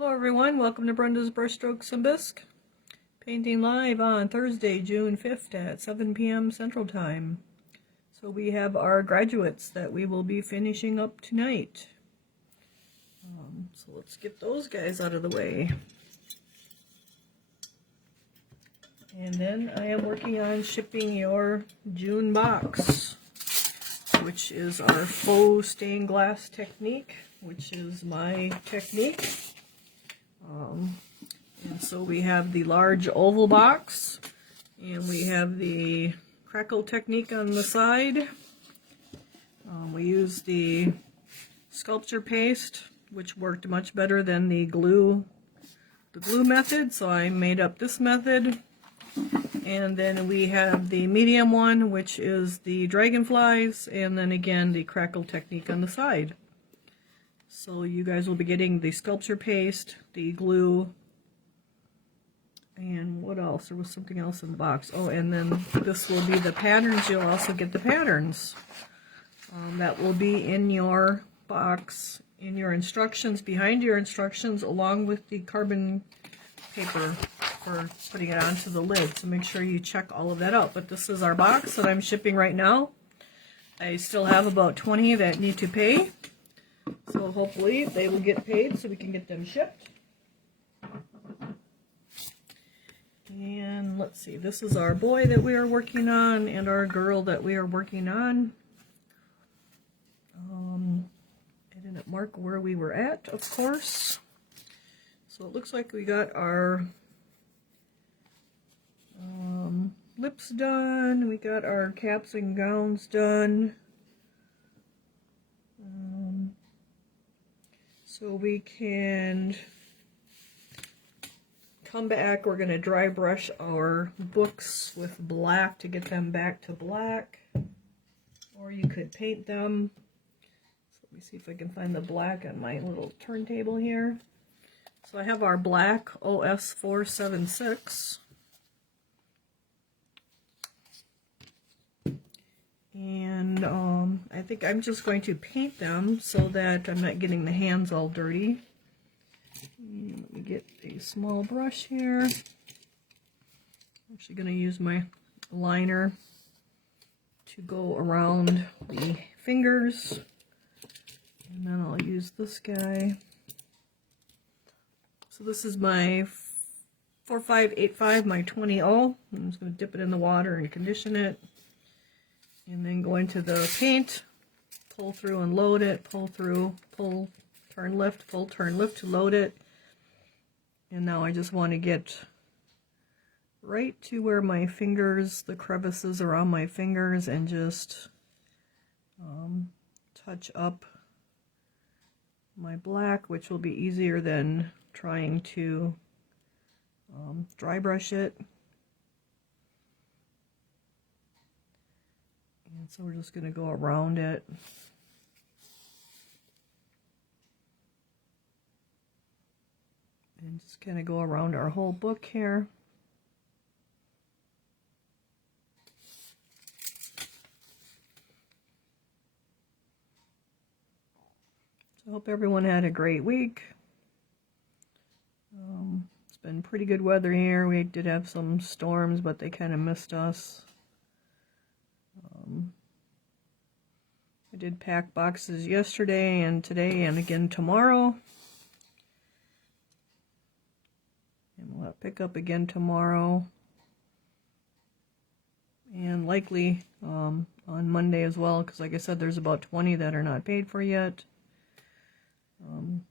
Hello everyone, welcome to Brenda's Brushstrokes and Bisque. Painting live on Thursday, June 5th at 7 p.m. Central Time. So we have our graduates that we will be finishing up tonight. So let's get those guys out of the way. And then I am working on shipping your June box, which is our faux stained glass technique, which is my technique. And so we have the large oval box, and we have the crackle technique on the side. We use the sculpture paste, which worked much better than the glue method, so I made up this method. And then we have the medium one, which is the dragonflies, and then again the crackle technique on the side. So you guys will be getting the sculpture paste, the glue, and what else? There was something else in the box. Oh, and then this will be the patterns. You'll also get the patterns. That will be in your box, in your instructions, behind your instructions, along with the carbon paper for putting it onto the lid. So make sure you check all of that out. But this is our box that I'm shipping right now. I still have about 20 that need to pay. So hopefully they will get paid so we can get them shipped. And let's see, this is our boy that we are working on and our girl that we are working on. I didn't mark where we were at, of course. So it looks like we got our lips done, we got our caps and gowns done. So we can come back, we're going to dry brush our books with black to get them back to black. Or you could paint them. So let me see if I can find the black on my little turntable here. So I have our black OS 476. And I think I'm just going to paint them so that I'm not getting the hands all dirty. And let me get a small brush here. I'm actually going to use my liner to go around the fingers. And then I'll use this guy. So this is my 4585, my 20-0. I'm just going to dip it in the water and condition it. And then go into the paint, pull through and load it, pull through, pull, turn, lift, pull, turn, lift to load it. And now I just want to get right to where my fingers, the crevices are on my fingers, and just touch up my black, which will be easier than trying to dry brush it. And so we're just going to go around it. And just kind of go around our whole book here. So I hope everyone had a great week. It's been pretty good weather here. We did have some storms, but they kind of missed us. I did pack boxes yesterday and today and again tomorrow. And we'll pick up again tomorrow. And likely on Monday as well, because like I said, there's about 20 that are not paid for yet. Alright,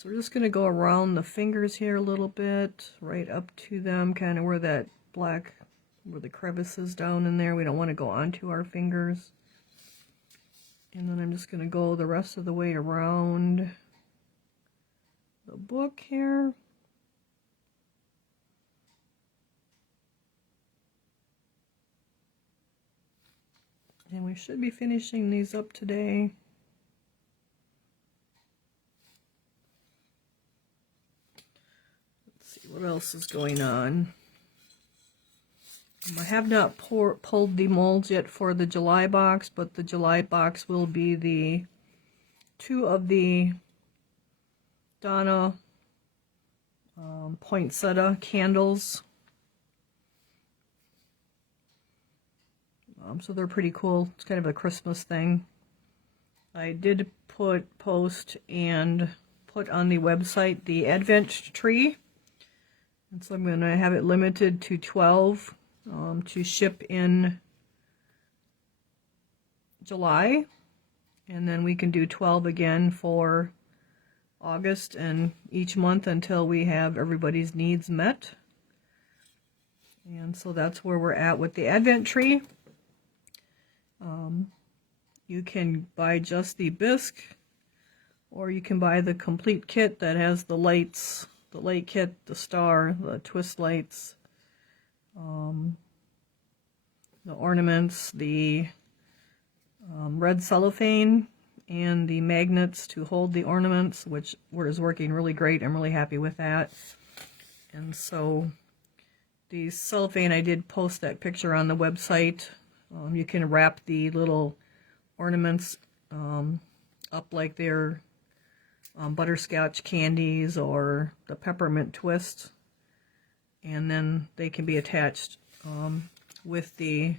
so we're just going to go around the fingers here a little bit, right up to them, kind of where that black, where the crevices down in there. We don't want to go onto our fingers. And then I'm just going to go the rest of the way around the book here. And we should be finishing these up today. Let's see what else is going on. I have not pulled the molds yet for the July box, but the July box will be the 2 of the Donna poinsettia candles. So they're pretty cool. It's kind of a Christmas thing. I did post and put on the website the Advent tree. And so I'm going to have it limited to 12 to ship in July. And then we can do 12 again for August and each month until we have everybody's needs met. And so that's where we're at with the Advent tree. You can buy just the bisque, or you can buy the complete kit that has the lights, the light kit, the star, the twist lights, the ornaments, the red cellophane, and the magnets to hold the ornaments, which is working really great. I'm really happy with that. And so the cellophane, I did post that picture on the website. You can wrap the little ornaments up like they're butterscotch candies or the peppermint twist, and then they can be attached with the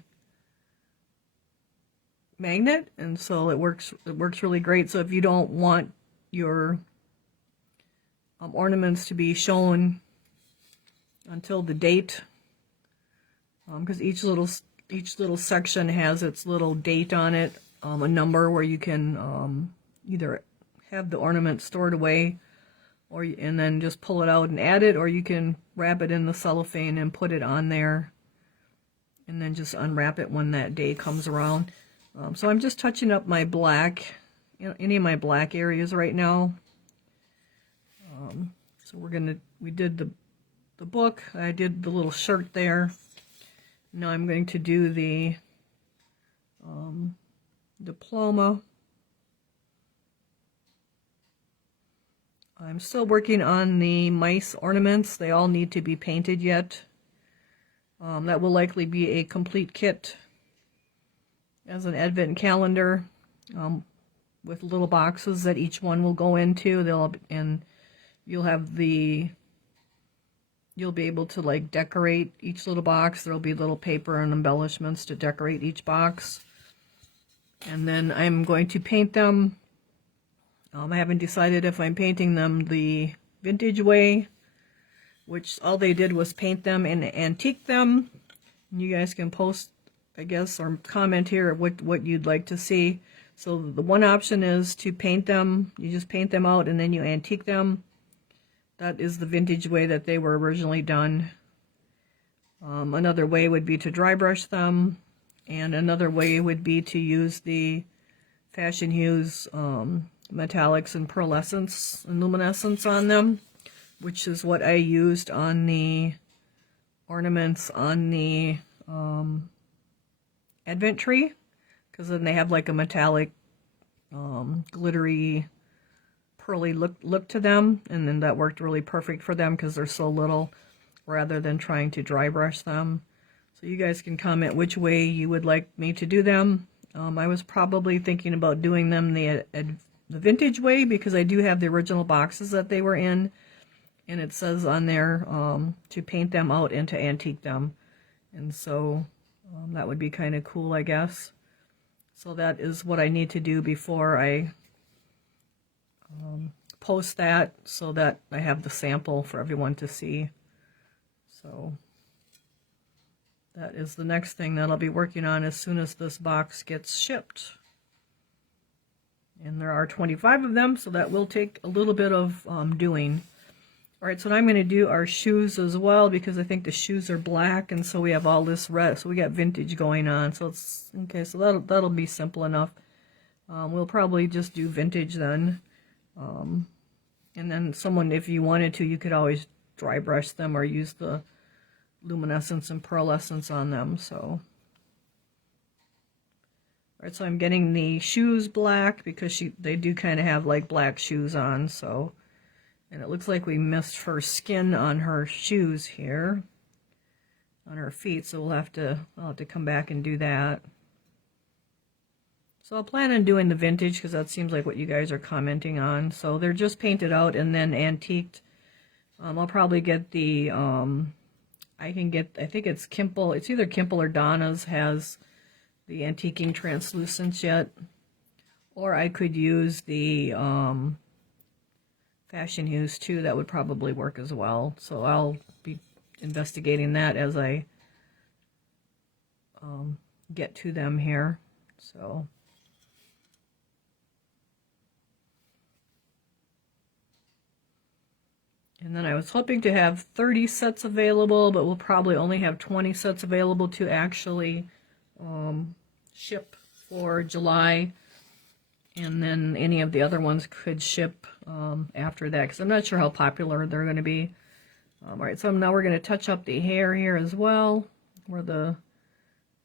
magnet, and so it works really great. So if you don't want your ornaments to be shown until the date, because each little section has its little date on it, a number where you can either have the ornament stored away, and then just pull it out and add it, or you can wrap it in the cellophane and put it on there, and then just unwrap it when that day comes around. So I'm just touching up my black, any of my black areas right now. So we did the book, I did the little shirt there. Now I'm going to do the diploma. I'm still working on the mice ornaments. They all need to be painted yet. That will likely be a complete kit as an advent calendar, with little boxes that each one will go into. You'll be able to like decorate each little box. There'll be little paper and embellishments to decorate each box. And then I'm going to paint them. I haven't decided if I'm painting them the vintage way, which all they did was paint them and antique them. You guys can post, I guess, or comment here what you'd like to see. So the one option is to paint them. You just paint them out and then you antique them. That is the vintage way that they were originally done. Another way would be to dry brush them, and another way would be to use the Fashion Hues metallics and pearlescence and luminescence on them, which is what I used on the ornaments on the Advent tree, because then they have like a metallic, glittery, pearly look to them, and then that worked really perfect for them because they're so little, rather than trying to dry brush them. So you guys can comment which way you would like me to do them. I was probably thinking about doing them the vintage way, because I do have the original boxes that they were in, and it says on there to paint them out and to antique them, and so that would be kind of cool, I guess. So that is what I need to do before I post that, so that I have the sample for everyone to see. So that is the next thing that I'll be working on as soon as this box gets shipped. And there are 25 of them, so that will take a little bit of doing. Alright, so now I'm going to do our shoes as well, because I think the shoes are black, and so we have all this red, so we got vintage going on. So it's okay, so that'll be simple enough. We'll probably just do vintage then. And then someone, if you wanted to, you could always dry brush them or use the luminescence and pearlescence on them. So alright, so I'm getting the shoes black because they do kind of have like black shoes on. So, and it looks like we missed her skin on her shoes here, on her feet, so I'll have to come back and do that. So I'll plan on doing the vintage because that seems like what you guys are commenting on. So they're just painted out and then antiqued. I'll probably get the, I think it's Kimple, it's either Kimple or Donna's has the antiquing translucents yet. Or I could use the Fashion Hues too, that would probably work as well. So I'll be investigating that as I get to them here. So. And then I was hoping to have 30 sets available, but we'll probably only have 20 sets available to actually ship for July. And then any of the other ones could ship after that, because I'm not sure how popular they're going to be. All right, so now we're going to touch up the hair here as well, where the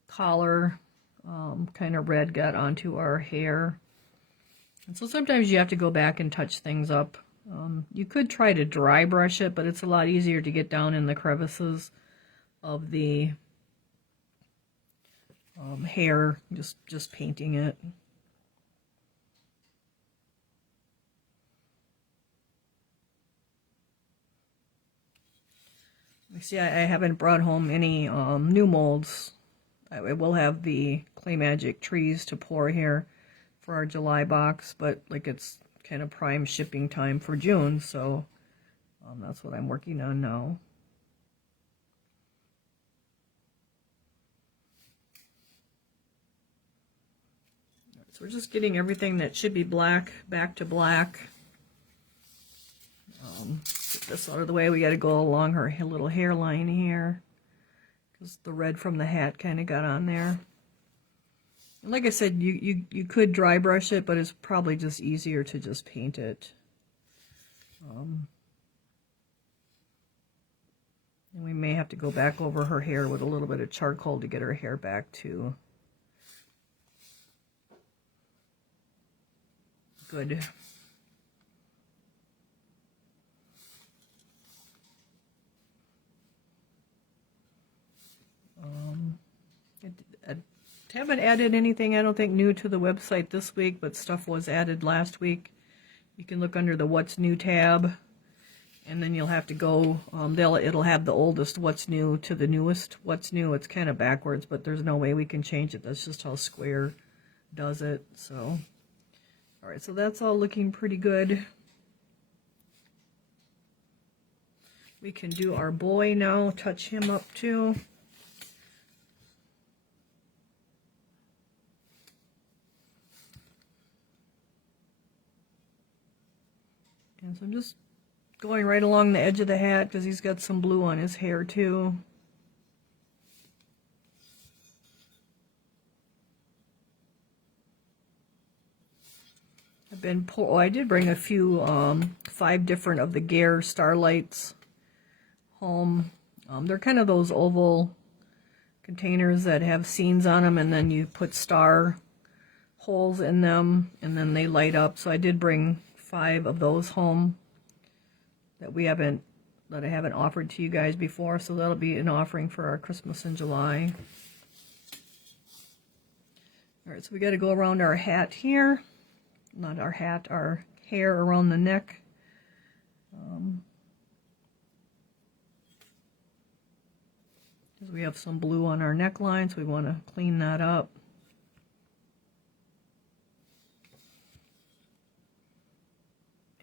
collar kind of red got onto our hair. And so sometimes you have to go back and touch things up. You could try to dry brush it, but it's a lot easier to get down in the crevices of the hair, just painting it. You see, I haven't brought home any new molds. I will have the Clay Magic trees to pour here for our July box, but like it's kind of prime shipping time for June, so that's what I'm working on now. So we're just getting everything that should be black back to black. Get this out of the way. We got to go along her little hairline here because the red from the hat kind of got on there. And like I said, you could dry brush it, but it's probably just easier to just paint it. And we may have to go back over her hair with a little bit of charcoal to get her hair back to good. I haven't added anything, I don't think, new to the website this week, but stuff was added last week. You can look under the What's New tab, and then you'll have to go, it'll have the oldest What's New to the newest What's New. It's kind of backwards, but there's no way we can change it. That's just how Square does it. So, all right, so that's all looking pretty good. We can do our boy now, touch him up too. And so I'm just going right along the edge of the hat because he's got some blue on his hair too. I did bring a few 5 different of the Gare Starlights home. They're kind of those oval containers that have scenes on them, and then you put star holes in them and then they light up. So I did bring 5 of those home that I haven't offered to you guys before, so that'll be an offering for our Christmas in July. All right, so we got to go around our hat here. Not our hat, our hair around the neck. Because we have some blue on our neckline, so we want to clean that up.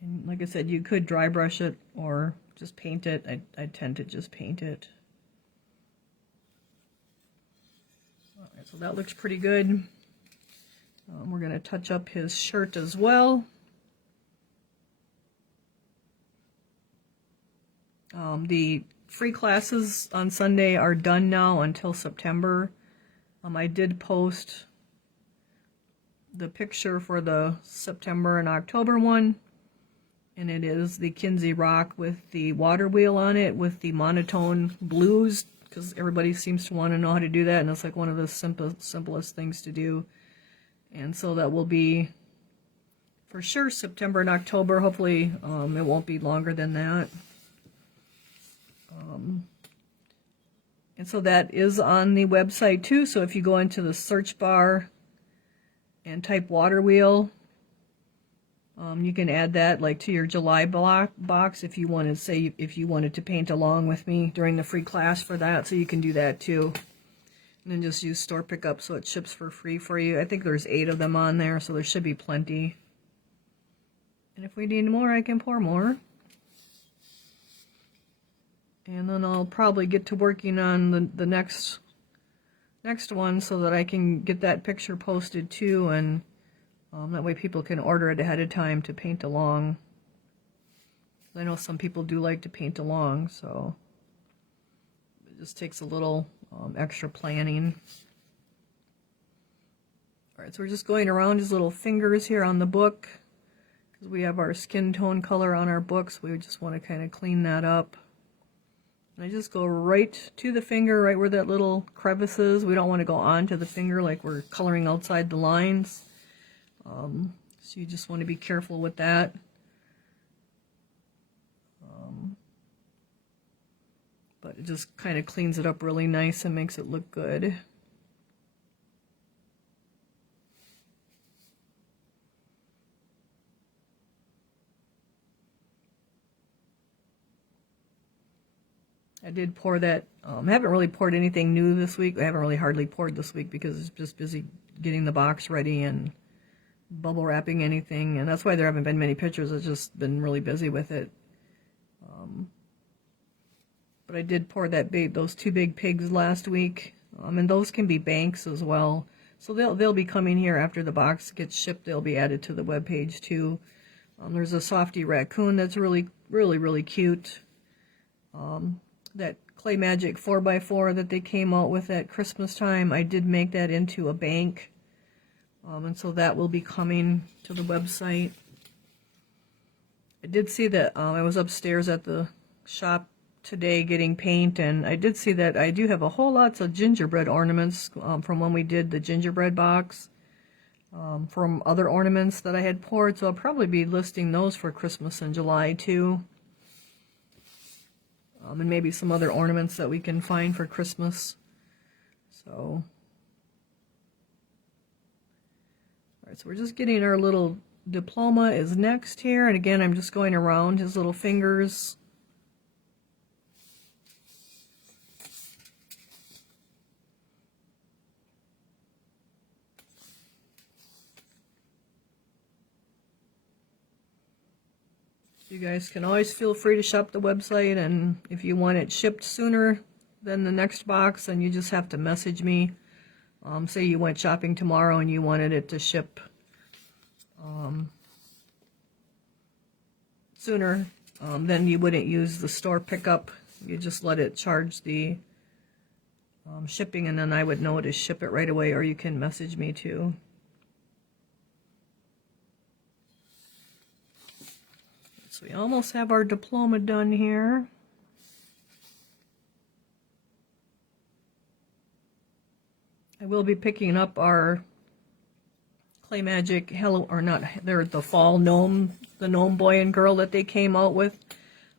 And like I said, you could dry brush it or just paint it. I tend to just paint it. All right, so that looks pretty good. We're going to touch up his shirt as well. The free classes on Sunday are done now until September. I did post the picture for the September and October one, and it is the Kinsey Rock with the water wheel on it with the monotone blues, because everybody seems to want to know how to do that, and it's like one of the simplest things to do. And so that will be for sure September and October. Hopefully it won't be longer than that. And so that is on the website too. So if you go into the search bar and type water wheel. You can add that like to your July box if you wanted, say, if you wanted to paint along with me during the free class for that, so you can do that too. And then just use store pickup so it ships for free for you. I think there's 8 of them on there, so there should be plenty. And if we need more, I can pour more. And then I'll probably get to working on the next one so that I can get that picture posted too, and that way people can order it ahead of time to paint along. I know some people do like to paint along, so it just takes a little extra planning. Alright, so we're just going around his little fingers here on the book, because we have our skin tone color on our books. We just want to kind of clean that up. And I just go right to the finger, right where that little crevice is. We don't want to go onto the finger like we're coloring outside the lines. So you just want to be careful with that. But it just kind of cleans it up really nice and makes it look good. I did pour that. I haven't really poured anything new this week. I haven't really hardly poured this week because it's just busy getting the box ready and bubble wrapping anything, and that's why there haven't been many pictures. I've just been really busy with it. But I did pour those 2 big pigs last week, and those can be banks as well. So they'll be coming here after the box gets shipped. They'll be added to the web page too. There's a softy raccoon that's really cute. That Clay Magic 4x4 that they came out with at Christmas time, I did make that into a bank. And so that will be coming to the website. I did see that I was upstairs at the shop today getting paint, and I did see that I do have a whole lots of gingerbread ornaments from when we did the gingerbread box, from other ornaments that I had poured, so I'll probably be listing those for Christmas in July too. And maybe some other ornaments that we can find for Christmas. So, alright, so we're just getting our little diploma is next here, and again I'm just going around his little fingers. You guys can always feel free to shop the website, and if you want it shipped sooner than the next box, then you just have to message me. Say you went shopping tomorrow and you wanted it to ship sooner, then you wouldn't use the store pickup. You just let it charge the shipping, and then I would know to ship it right away, or you can message me too. So we almost have our diploma done here. I will be picking up our Clay Magic Hello, or not, they're the fall gnome, the gnome boy and girl that they came out with.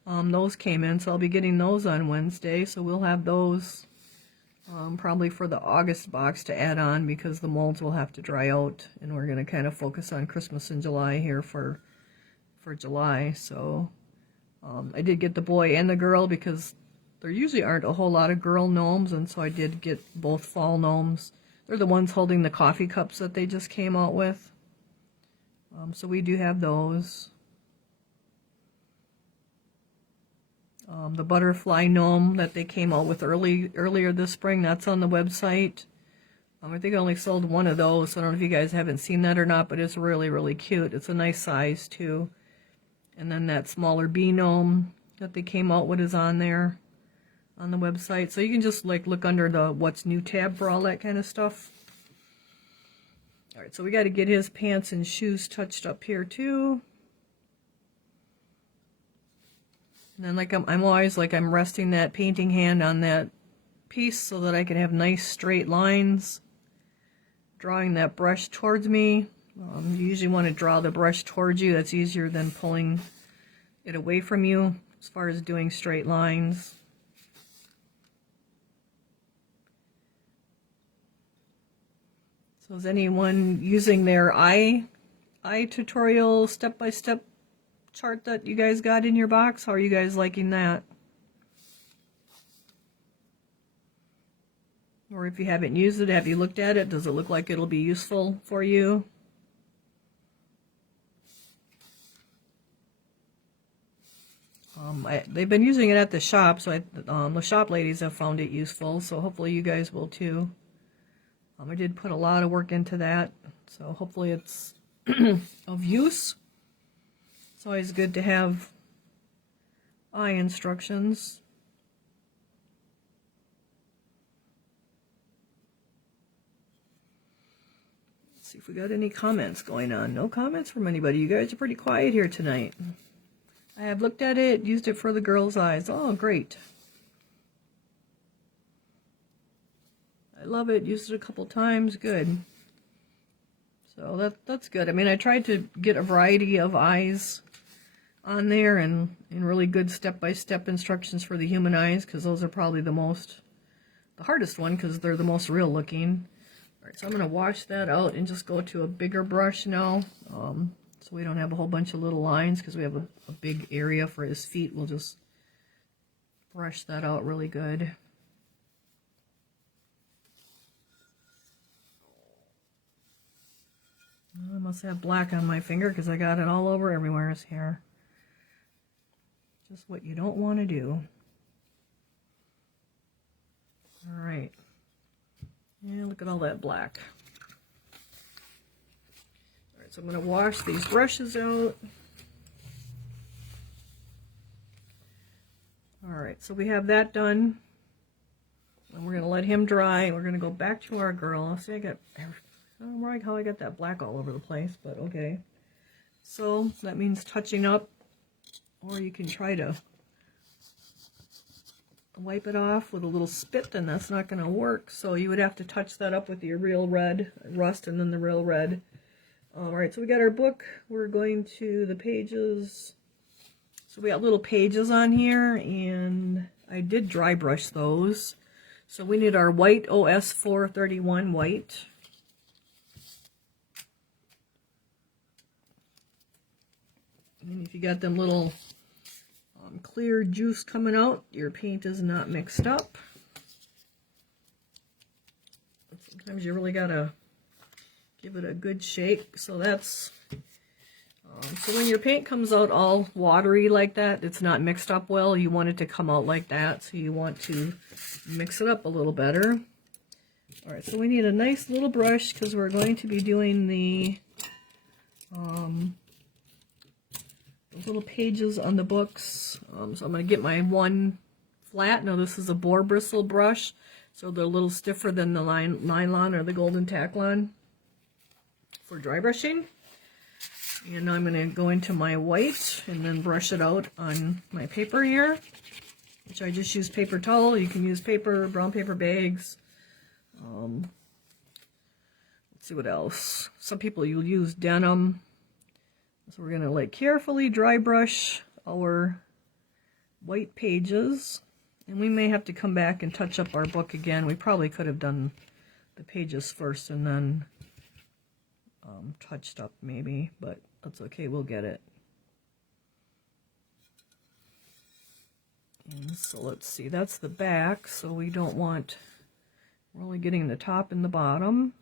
Those came in, so I'll be getting those on Wednesday. So we'll have those probably for the August box to add on, because the molds will have to dry out, and we're going to kind of focus on Christmas in July here for July. So I did get the boy and the girl because there usually aren't a whole lot of girl gnomes, and so I did get both fall gnomes. They're the ones holding the coffee cups that they just came out with. So we do have those. The butterfly gnome that they came out with earlier this spring, that's on the website. I think I only sold one of those, so I don't know if you guys haven't seen that or not, but it's really cute. It's a nice size too. And then that smaller bee gnome that they came out with is on there on the website. So you can just like look under the what's new tab for all that kind of stuff. Alright, so we got to get his pants and shoes touched up here too. And then like I'm always like I'm resting that painting hand on that piece so that I can have nice straight lines. Drawing that brush towards me. You usually want to draw the brush towards you. That's easier than pulling it away from you as far as doing straight lines. So is anyone using their eye tutorial step-by-step chart that you guys got in your box? How are you guys liking that? Or if you haven't used it, have you looked at it? Does it look like it'll be useful for you? They've been using it at the shop, so the shop ladies have found it useful, so hopefully you guys will too. I did put a lot of work into that, so hopefully it's of use. It's always good to have eye instructions. Let's see if we got any comments going on. No comments from anybody. You guys are pretty quiet here tonight. I have looked at it, used it for the girls' eyes. Oh, great. I love it. Used it a couple times. Good. So that's good. I mean, I tried to get a variety of eyes on there and really good step-by-step instructions for the human eyes, because those are probably the hardest one, because they're the most real looking. All right, so I'm going to wash that out and just go to a bigger brush now. So we don't have a whole bunch of little lines, because we have a big area for his feet. We'll just brush that out really good. I must have black on my finger because I got it all over everywhere his hair. Just what you don't want to do. All right. Yeah, look at all that black. All right, so I'm going to wash these brushes out. All right, so we have that done. And we're going to let him dry. We're going to go back to our girl. See, I don't know how I got that black all over the place, but okay. So that means touching up, or you can try to wipe it off with a little spit, and that's not going to work. So you would have to touch that up with your real red rust and then the real red. All right, so we got our book. We're going to the pages. So we got little pages on here, and I did dry brush those. So we need our white OS 431 white. And if you got them little clear juice coming out, your paint is not mixed up. Sometimes you really gotta give it a good shake. So that's so when your paint comes out all watery like that, it's not mixed up well. You want it to come out like that, so you want to mix it up a little better. All right, so we need a nice little brush because we're going to be doing the little pages on the books. So I'm going to get my one flat. Now this is a boar bristle brush, so they're a little stiffer than the nylon or the golden Taklon for dry brushing. And now I'm going to go into my white and then brush it out on my paper here, which I just use paper towel. You can use paper, brown paper bags. Let's see what else. Some people you'll use denim. So we're going to carefully dry brush our white pages, and we may have to come back and touch up our book again. We probably could have done the pages first and then touched up maybe, but that's okay, we'll get it. And so let's see, that's the back, so we don't want, we're only getting the top and the bottom.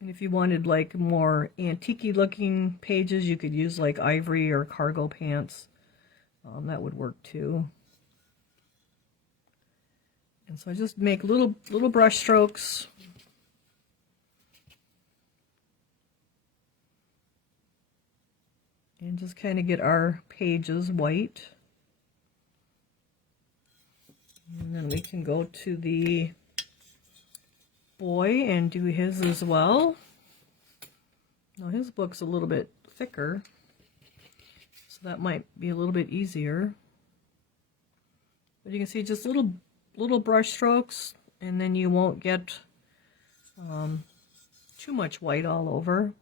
And if you wanted more antique-y looking pages, you could use ivory or cargo pants. That would work too. And so I just make little brush strokes. And just kind of get our pages white. And then we can go to the boy and do his as well. Now his book's a little bit thicker, so that might be a little bit easier. But you can see just little brush strokes, and then you won't get too much white all over.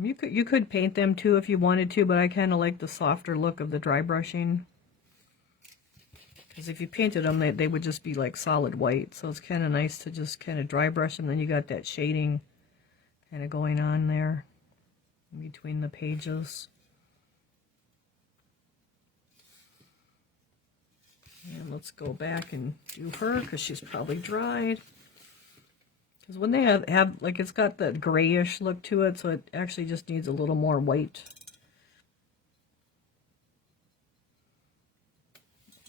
You could paint them too if you wanted to, but I kind of like the softer look of the dry brushing. Because if you painted them, they would just be like solid white. So it's kind of nice to just kind of dry brush them. Then you got that shading kind of going on there in between the pages. And let's go back and do her because she's probably dried. Because when they have like, it's got that grayish look to it, so it actually just needs a little more white.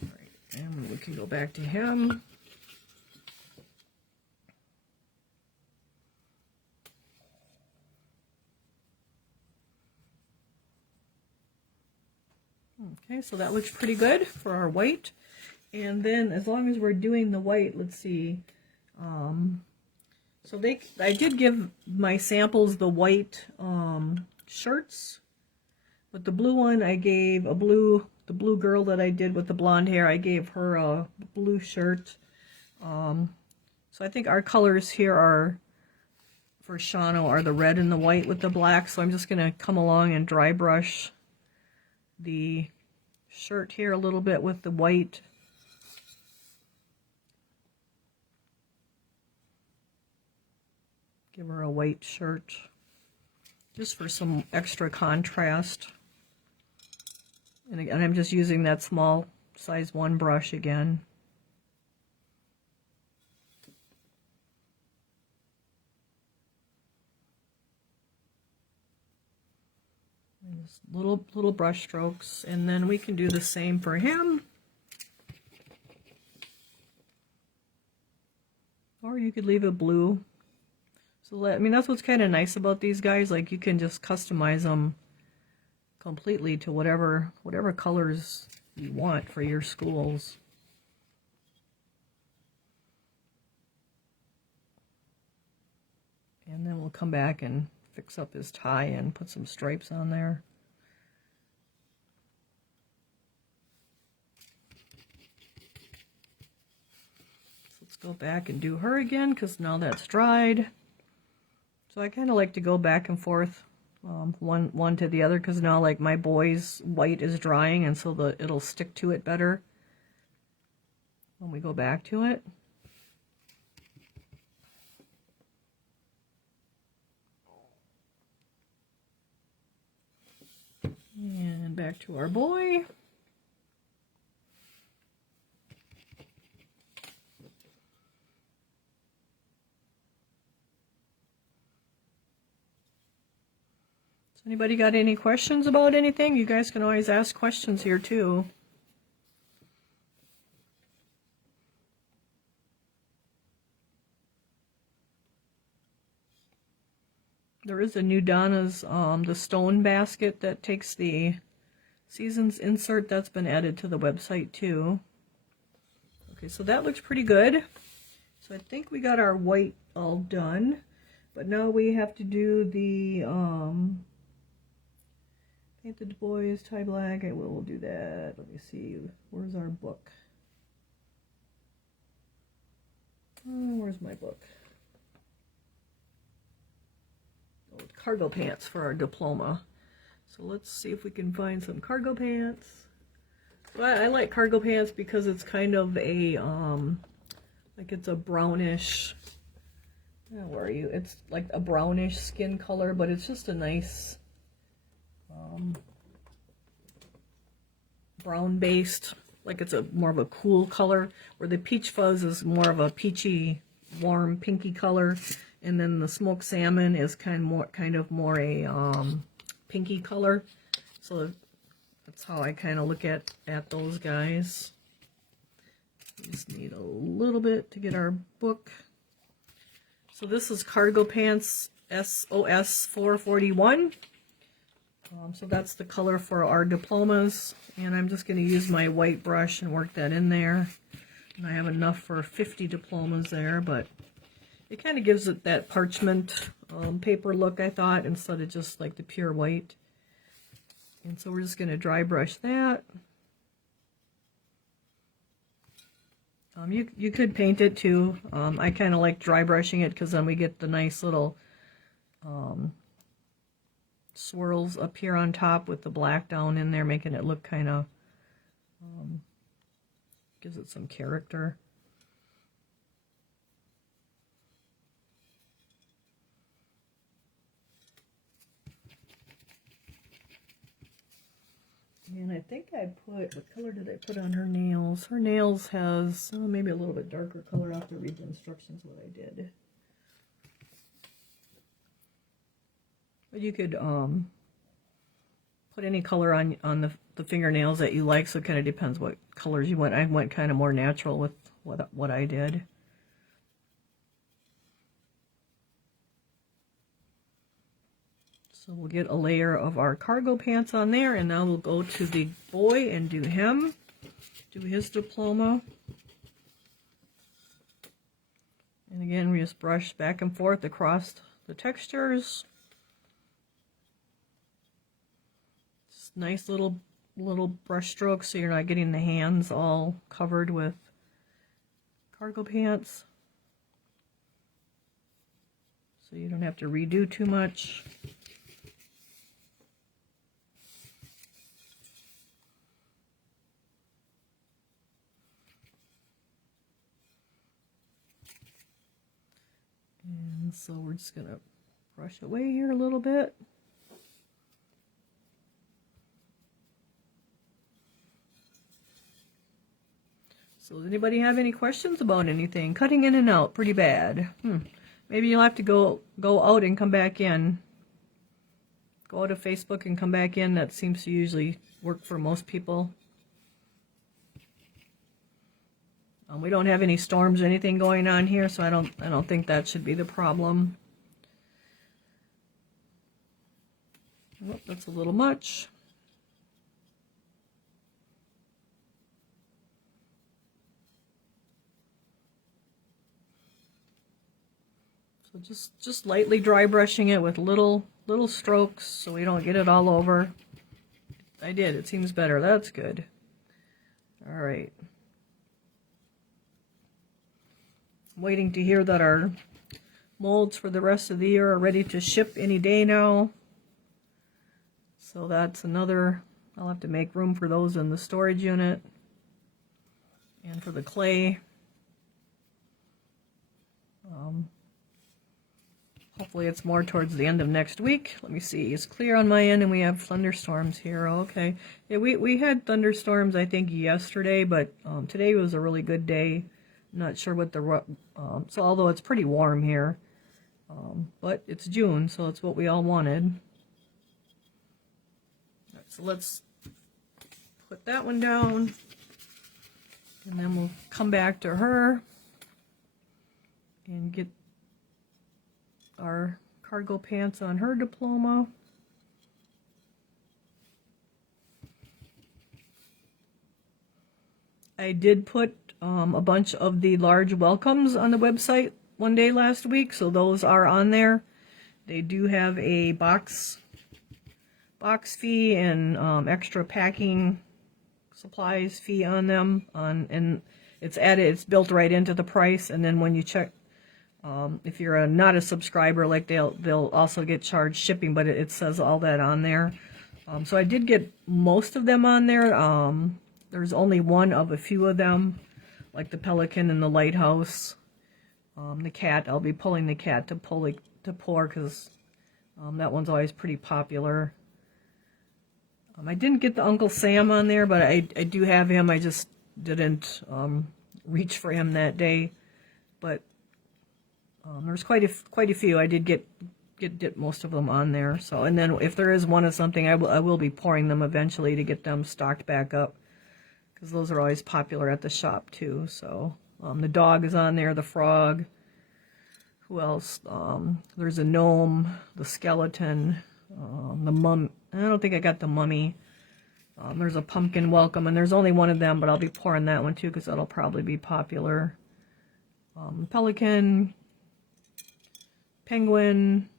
All right, and we can go back to him. Okay, so that looks pretty good for our white. And then as long as we're doing the white, let's see. So I did give my samples the white shirts, but the blue one I gave the blue girl that I did with the blonde hair, I gave her a blue shirt. So I think our colors here are, for Shano, are the red and the white with the black. So I'm just going to come along and dry brush the shirt here a little bit with the white. Give her a white shirt, just for some extra contrast. And again, I'm just using that small size 1 brush again. And just little brush strokes, and then we can do the same for him. Or you could leave it blue. So I mean, that's what's kind of nice about these guys. Like, you can just customize them completely to whatever colors you want for your schools. And then we'll come back and fix up his tie and put some stripes on there. So let's go back and do her again, because now that's dried. So I kind of like to go back and forth one to the other, because now like my boy's white is drying, and so it'll stick to it better when we go back to it. And back to our boy. Anybody got any questions about anything? You guys can always ask questions here too. There is a new Donna's, the stone basket that takes the seasons insert. That's been added to the website too. Okay, so that looks pretty good. So I think we got our white all done. But now we have to do the painted boys, tie black. I will do that. Let me see. Where's our book? Where's my book? Oh, cargo pants for our diploma. So let's see if we can find some cargo pants. So I like cargo pants because it's kind of a, like it's a brownish, where are you? It's like a brownish skin color, but it's just a nice brown based, like it's a more of a cool color, where the peach fuzz is more of a peachy, warm, pinky color, and then the smoked salmon is kind of more a pinky color. So that's how I kind of look at those guys. We just need a little bit to get our book. So this is Cargo Pants SOS 441. So that's the color for our diplomas, and I'm just going to use my white brush and work that in there. And I have enough for 50 diplomas there, but it kind of gives it that parchment paper look, I thought, instead of just like the pure white. And so we're just going to dry brush that. You could paint it too. I kind of like dry brushing it because then we get the nice little swirls up here on top with the black down in there, making it look kind of Gives it some character. And I think I put, what color did I put on her nails? Her nails has maybe a little bit darker color. I'll have to read the instructions what I did. But you could put any color on the fingernails that you like, so it kind of depends what colors you want. I went kind of more natural with what I did. So we'll get a layer of our cargo pants on there, and now we'll go to the boy and do his diploma. And again, we just brush back and forth across the textures. Just nice little brush strokes so you're not getting the hands all covered with cargo pants. So you don't have to redo too much. And so we're just going to brush away here a little bit. So does anybody have any questions about anything? Cutting in and out, pretty bad. Maybe you'll have to go out and come back in. Go out of Facebook and come back in. That seems to usually work for most people. We don't have any storms or anything going on here, so I don't think that should be the problem. Oh, that's a little much. So just lightly dry brushing it with little strokes so we don't get it all over. I did. It seems better. That's good. All right. Waiting to hear that our molds for the rest of the year are ready to ship any day now. So that's another, I'll have to make room for those in the storage unit. And for the clay. Hopefully it's more towards the end of next week. Let me see, it's clear on my end and we have thunderstorms here. Okay. Yeah, we had thunderstorms I think yesterday, but today was a really good day. I'm not sure what the, so although it's pretty warm here, but it's June, so it's what we all wanted. All right, so let's put that one down, and then we'll come back to her and get our cargo pants on her diploma. I did put a bunch of the large welcomes on the website one day last week, so those are on there. They do have a box fee and extra packing supplies fee on them, and it's built right into the price. And then when you check, if you're not a subscriber, like they'll also get charged shipping, but it says all that on there. So I did get most of them on there. There's only one of a few of them, like the pelican and the lighthouse. The cat, I'll be pulling the cat to pour because that one's always pretty popular. I didn't get the Uncle Sam on there, but I do have him. I just didn't reach for him that day. But there's quite a few. I did get most of them on there. So, and then if there is one of something, I will be pouring them eventually to get them stocked back up, because those are always popular at the shop too. So the dog is on there, the frog. Who else? There's a gnome, the skeleton, the mum. I don't think I got the mummy. There's a pumpkin welcome, and there's only one of them, but I'll be pouring that one too because that'll probably be popular. Pelican, penguin,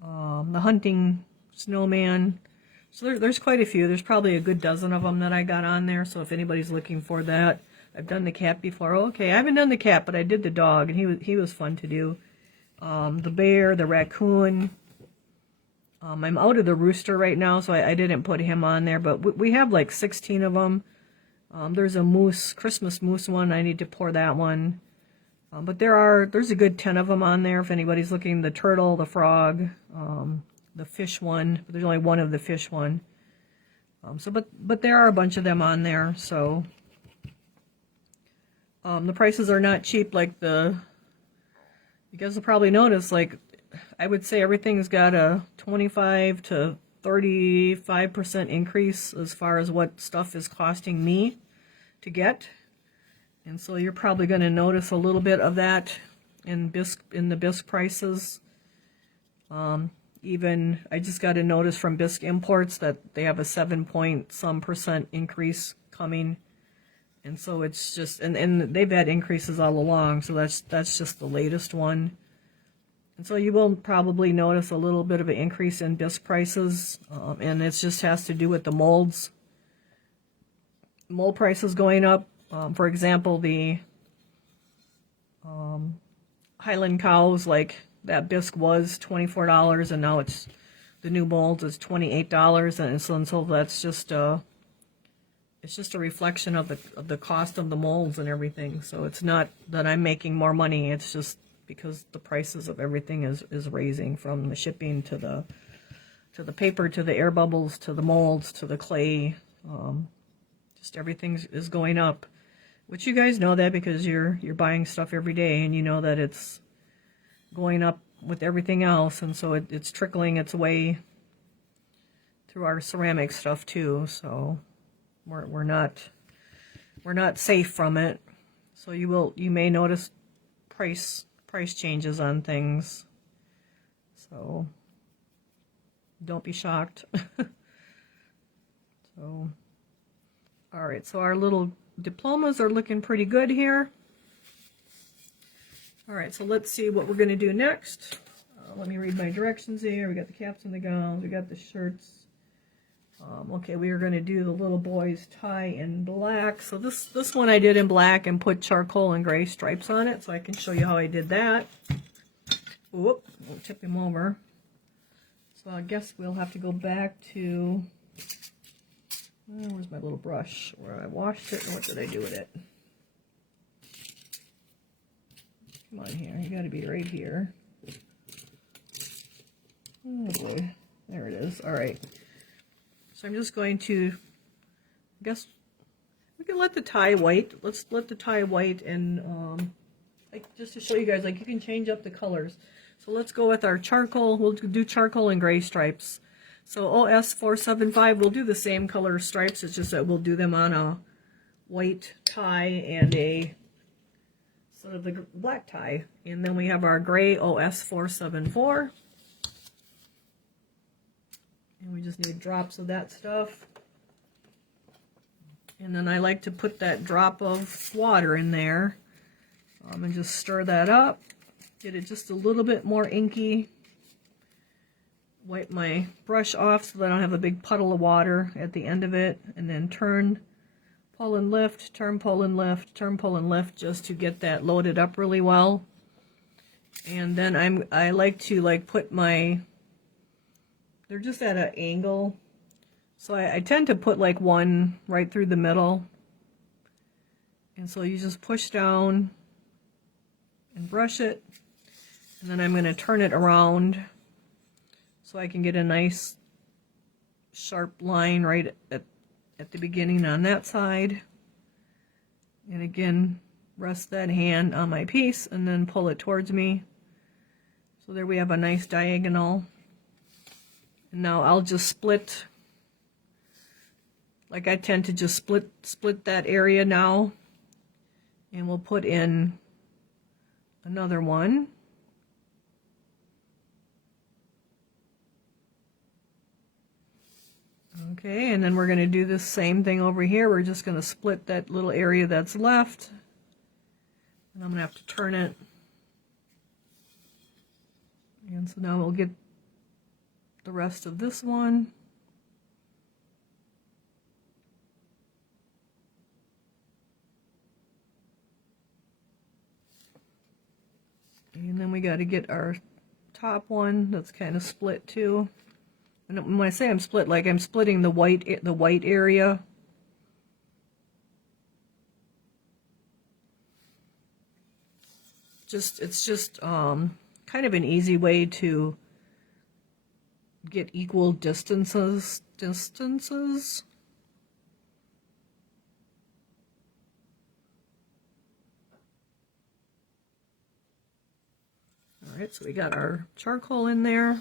the hunting snowman. So there's quite a few. There's probably a good dozen of them that I got on there. So if anybody's looking for that, I've done the cat before. Okay, I haven't done the cat, but I did the dog, and he was fun to do. The bear, the raccoon. I'm out of the rooster right now, so I didn't put him on there. But we have like 16 of them. There's a mousse, Christmas mousse one. I need to pour that one. But there's a good 10 of them on there if anybody's looking. The turtle, the frog, the fish one. But there's only one of the fish one. But there are a bunch of them on there. So the prices are not cheap like you guys will probably notice, like, I would say everything's got a 25 to 35% increase as far as what stuff is costing me to get. And so you're probably going to notice a little bit of that in the bisque prices. Even I just got a notice from Bisque Imports that they have a 7-point-some% increase coming. And so it's just, and they've had increases all along, so that's just the latest one. And so you will probably notice a little bit of an increase in bisque prices, and it just has to do with the molds. Mold prices going up. For example, the Highland cows, like that bisque was $24, and now the new molds is $28, and so that's just it's just a reflection of the cost of the molds and everything. So it's not that I'm making more money. It's just because the prices of everything is raising, from the shipping to the paper, to the air bubbles, to the molds, to the clay. Just everything is going up, which you guys know that because you're buying stuff every day, and you know that it's going up with everything else, and so it's trickling its way through our ceramic stuff too. So we're not safe from it. So you may notice price changes on things. So don't be shocked. So all right, so our little diplomas are looking pretty good here. All right, so let's see what we're going to do next. Let me read my directions here. We got the caps and the gowns. We got the shirts. Okay, we are going to do the little boy's tie in black. So this one I did in black and put charcoal and gray stripes on it, so I can show you how I did that. Whoop, we'll tip him over. So I guess we'll have to go back to, where's my little brush? Where I washed it, and what did I do with it? Come on here, you gotta be right here. Oh boy, there it is. All right. So I'm just going to, I guess we can let the tie white. Let's let the tie white, and like just to show you guys, like you can change up the colors. So let's go with our charcoal. We'll do charcoal and gray stripes. So OS475 will do the same color stripes. It's just that we'll do them on a white tie and a sort of the black tie. And then we have our gray OS474. And we just need drops of that stuff. And then I like to put that drop of water in there and just stir that up. Get it just a little bit more inky. Wipe my brush off so that I don't have a big puddle of water at the end of it. And then turn, pull and lift, turn, pull and lift, turn, pull and lift, just to get that loaded up really well. And then I like to put my, they're just at an angle, so I tend to put like one right through the middle, and so you just push down and brush it, and then I'm going to turn it around so I can get a nice sharp line right at the beginning on that side. And again, rest that hand on my piece and then pull it towards me. So there we have a nice diagonal. And now I'll just split, like I tend to just split that area now, and we'll put in another one. Okay, and then we're going to do the same thing over here. We're just going to split that little area that's left, and I'm going to have to turn it. And so now we'll get the rest of this one. And then we got to get our top one that's kind of split too. And when I say I'm split, like I'm splitting the white area. it's just kind of an easy way to get equal distances. All right, so we got our charcoal in there.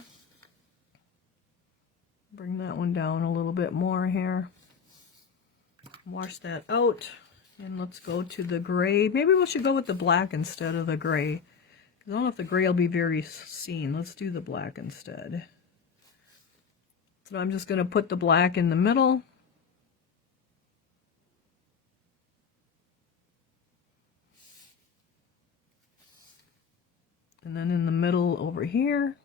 Bring that one down a little bit more here. Wash that out. And let's go to the gray. Maybe we should go with the black instead of the gray. I don't know if the gray will be very seen. Let's do the black instead. So I'm just going to put the black in the middle. And then in the middle over here.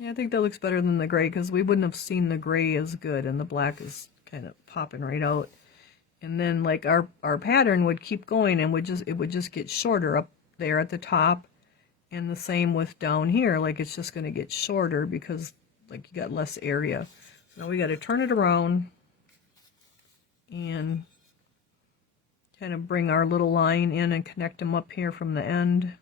Yeah, I think that looks better than the gray because we wouldn't have seen the gray as good, and the black is kind of popping right out. And then like our pattern would keep going, and it would just get shorter up there at the top. And the same with down here, like it's just going to get shorter because like you got less area. So now we got to turn it around and kind of bring our little line in and connect them up here from the end.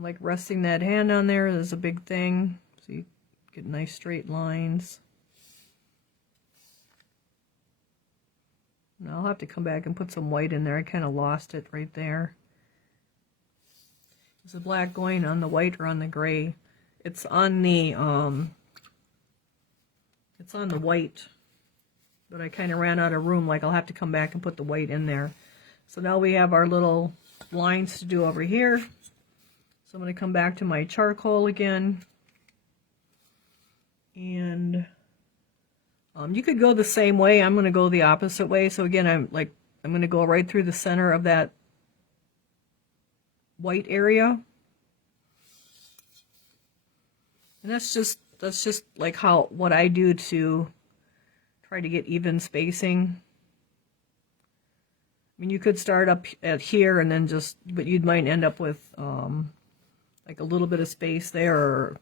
Like resting that hand on there is a big thing, so you get nice straight lines. Now I'll have to come back and put some white in there. I kind of lost it right there. Is the black going on the white or on the gray? It's on the white, but I kind of ran out of room. Like I'll have to come back and put the white in there. So now we have our little lines to do over here. So I'm going to come back to my charcoal again. And you could go the same way. I'm going to go the opposite way. So again, I'm going to go right through the center of that white area. And that's just like what I do to try to get even spacing. I mean, you could start up at here and then but you might end up with like a little bit of space there or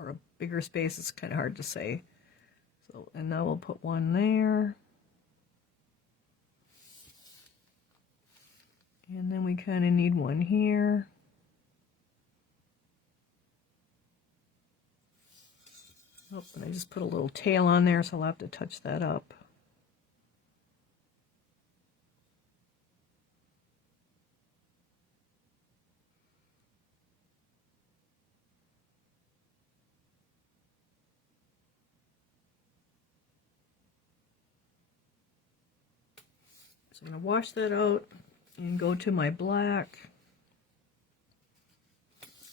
a bigger space. It's kind of hard to say. So, and now we'll put one there. And then we kind of need one here. Oh, and I just put a little tail on there, so I'll have to touch that up. So I'm going to wash that out and go to my black.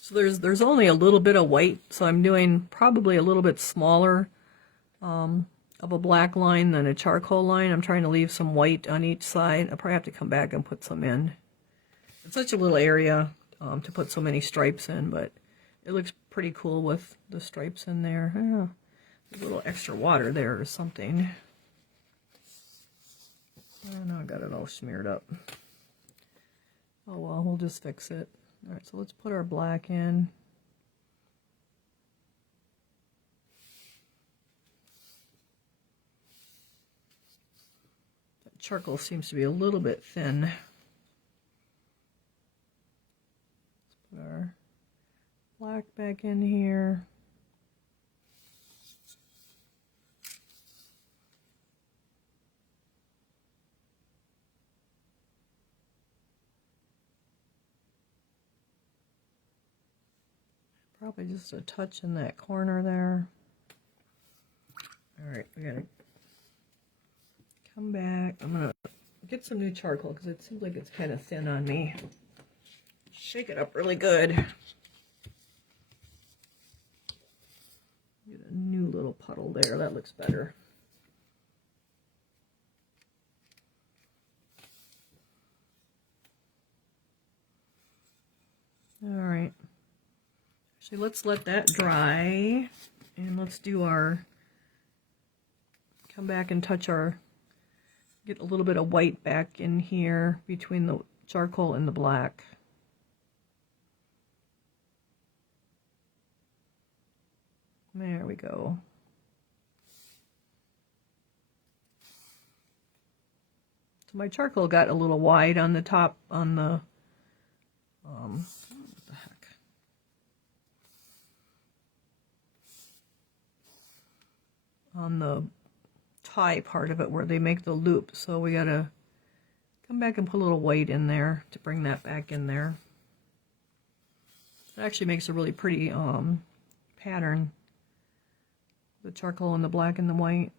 So there's only a little bit of white, so I'm doing probably a little bit smaller of a black line than a charcoal line. I'm trying to leave some white on each side. I'll probably have to come back and put some in. It's such a little area to put so many stripes in, but it looks pretty cool with the stripes in there. Yeah, there's a little extra water there or something. Oh, now I got it all smeared up. Oh well, we'll just fix it. Alright, so let's put our black in. That charcoal seems to be a little bit thin. Let's put our black back in here. Probably just a touch in that corner there. Alright, we gotta come back. I'm gonna get some new charcoal because it seems like it's kind of thin on me. Shake it up really good. Get a new little puddle there. That looks better. Alright. So let's let that dry, and let's do come back and touch get a little bit of white back in here between the charcoal and the black. There we go. So my charcoal got a little wide on the top, on the, what the heck? On the tie part of it where they make the loop. So we gotta come back and put a little white in there to bring that back in there. It actually makes a really pretty pattern. The charcoal and the black and the white.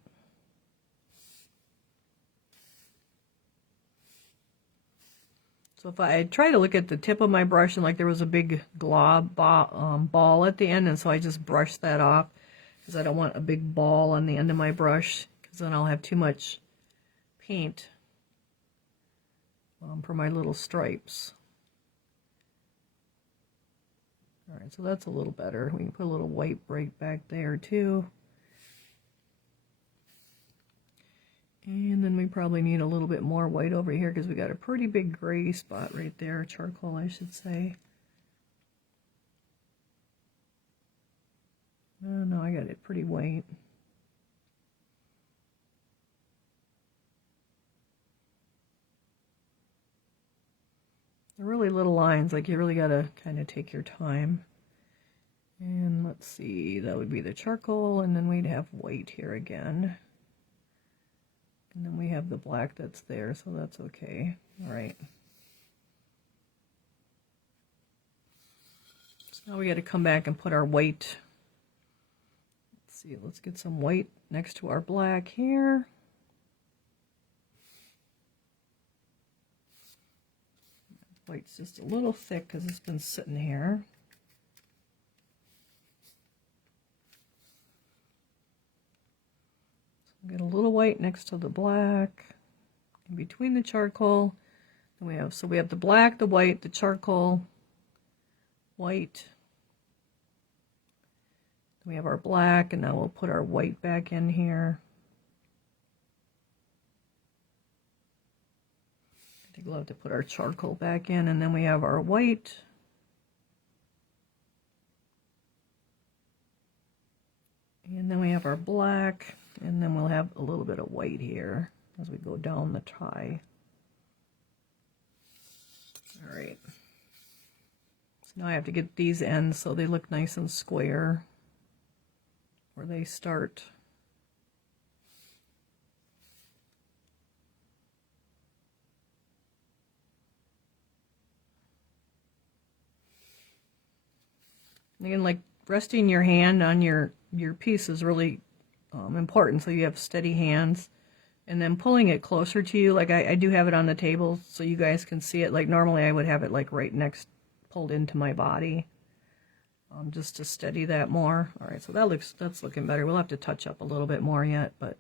So if I try to look at the tip of my brush and like there was a big glob ball at the end, and so I just brush that off because I don't want a big ball on the end of my brush, because then I'll have too much paint for my little stripes. Alright, so that's a little better. We can put a little white break back there too. And then we probably need a little bit more white over here because we got a pretty big gray spot right there, charcoal I should say. Oh no, I got it pretty white. They're really little lines, like you really gotta kind of take your time. And let's see, that would be the charcoal, and then we'd have white here again. And then we have the black that's there, so that's okay. All right. So now we got to come back and put our white. Let's see, let's get some white next to our black here. White's just a little thick because it's been sitting here. Get a little white next to the black, in between the charcoal. And we have the black, the white, the charcoal, white. Then we have our black, and now we'll put our white back in here. I think we'll have to put our charcoal back in, and then we have our white. And then we have our black. And then we'll have a little bit of white here as we go down the tie. All right. So now I have to get these ends so they look nice and square where they start. And again, like resting your hand on your piece is really important, so you have steady hands, and then pulling it closer to you, like I do have it on the table so you guys can see it. Like normally I would have it like right next, pulled into my body, just to steady that more. All right, so that's looking better. We'll have to touch up a little bit more yet, but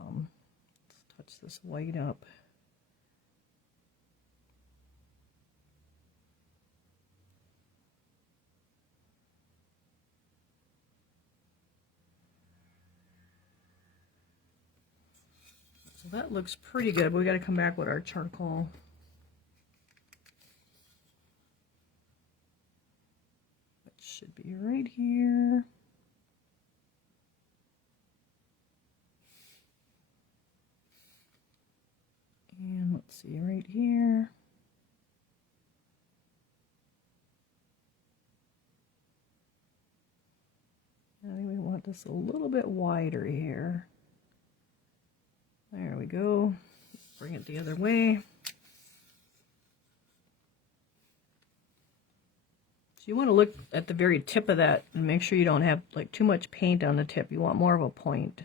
let's touch this white up. So that looks pretty good, but we got to come back with our charcoal. It should be right here. And let's see, right here. I think we want this a little bit wider here. There we go. Bring it the other way. So you want to look at the very tip of that and make sure you don't have like too much paint on the tip. You want more of a point.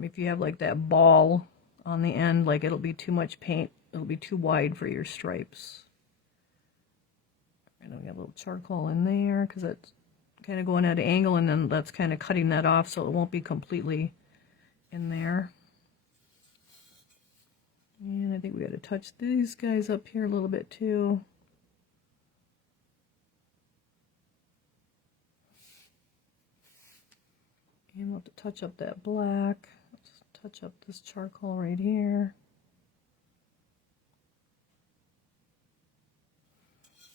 If you have like that ball on the end, like it'll be too much paint. It'll be too wide for your stripes. And we got a little charcoal in there because that's kind of going at an angle, and then that's kind of cutting that off so it won't be completely in there. And I think we got to touch these guys up here a little bit too. And we'll have to touch up that black. Let's touch up this charcoal right here.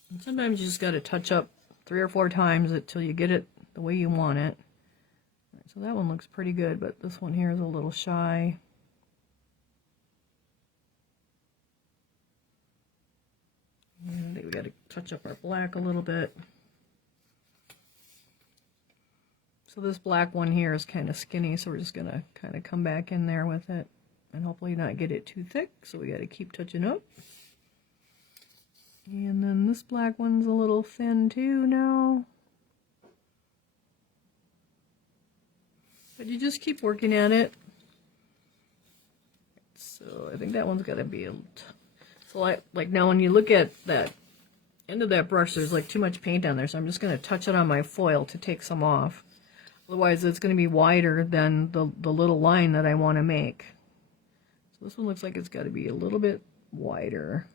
And sometimes you just got to touch up 3 or 4 times until you get it the way you want it. Right, so that one looks pretty good, but this one here is a little shy. And we got to touch up our black a little bit. So this black one here is kind of skinny, so we're just going to kind of come back in there with it and hopefully not get it too thick, so we got to keep touching up. And then this black one's a little thin too now. But you just keep working at it. So I think that one's got to be a... So like now when you look at that end of that brush, there's like too much paint on there, so I'm just going to touch it on my foil to take some off. Otherwise it's going to be wider than the little line that I want to make. So this one looks like it's got to be a little bit wider.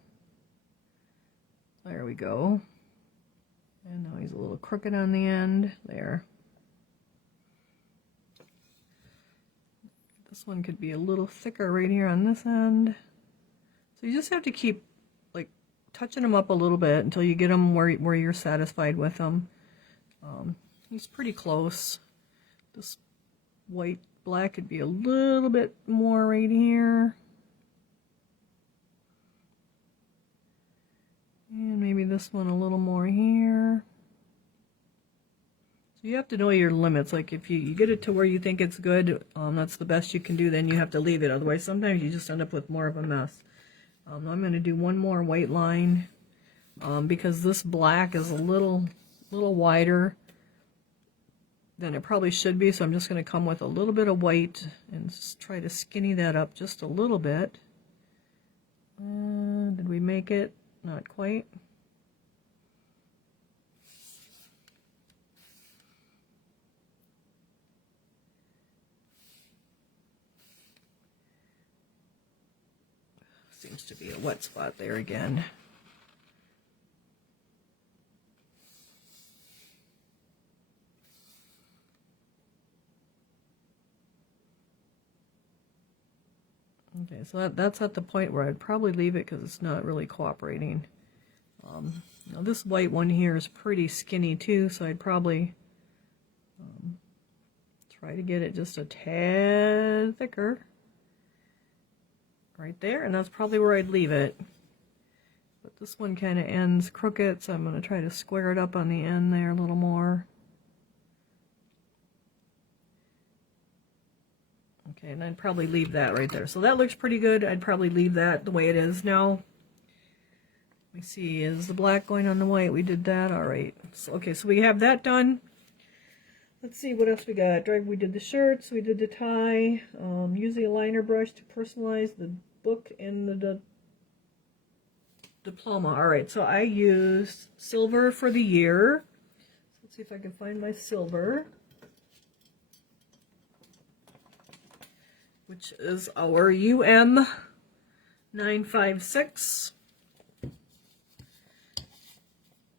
There we go. And now he's a little crooked on the end. There. This one could be a little thicker right here on this end. So you just have to keep like touching them up a little bit until you get them where you're satisfied with them. He's pretty close. This white black could be a little bit more right here. And maybe this one a little more here. So you have to know your limits. Like if you get it to where you think it's good, that's the best you can do, then you have to leave it. Otherwise sometimes you just end up with more of a mess. I'm going to do one more white line because this black is a little wider than it probably should be, so I'm just going to come with a little bit of white and try to skinny that up just a little bit. Did we make it? Not quite. Seems to be a wet spot there again. Okay, so that's at the point where I'd probably leave it because it's not really cooperating. Now this white one here is pretty skinny too, so I'd probably try to get it just a tad thicker. Right there, and that's probably where I'd leave it. But this one kind of ends crooked, so I'm going to try to square it up on the end there a little more. Okay, and I'd probably leave that right there. So that looks pretty good. I'd probably leave that the way it is now. Let me see, is the black going on the white? We did that, all right. So, okay, so we have that done. Let's see what else we got. We did the shirts, we did the tie. Using a liner brush to personalize the book and the diploma. All right, so I used silver for the year. Let's see if I can find my silver, which is our UM956.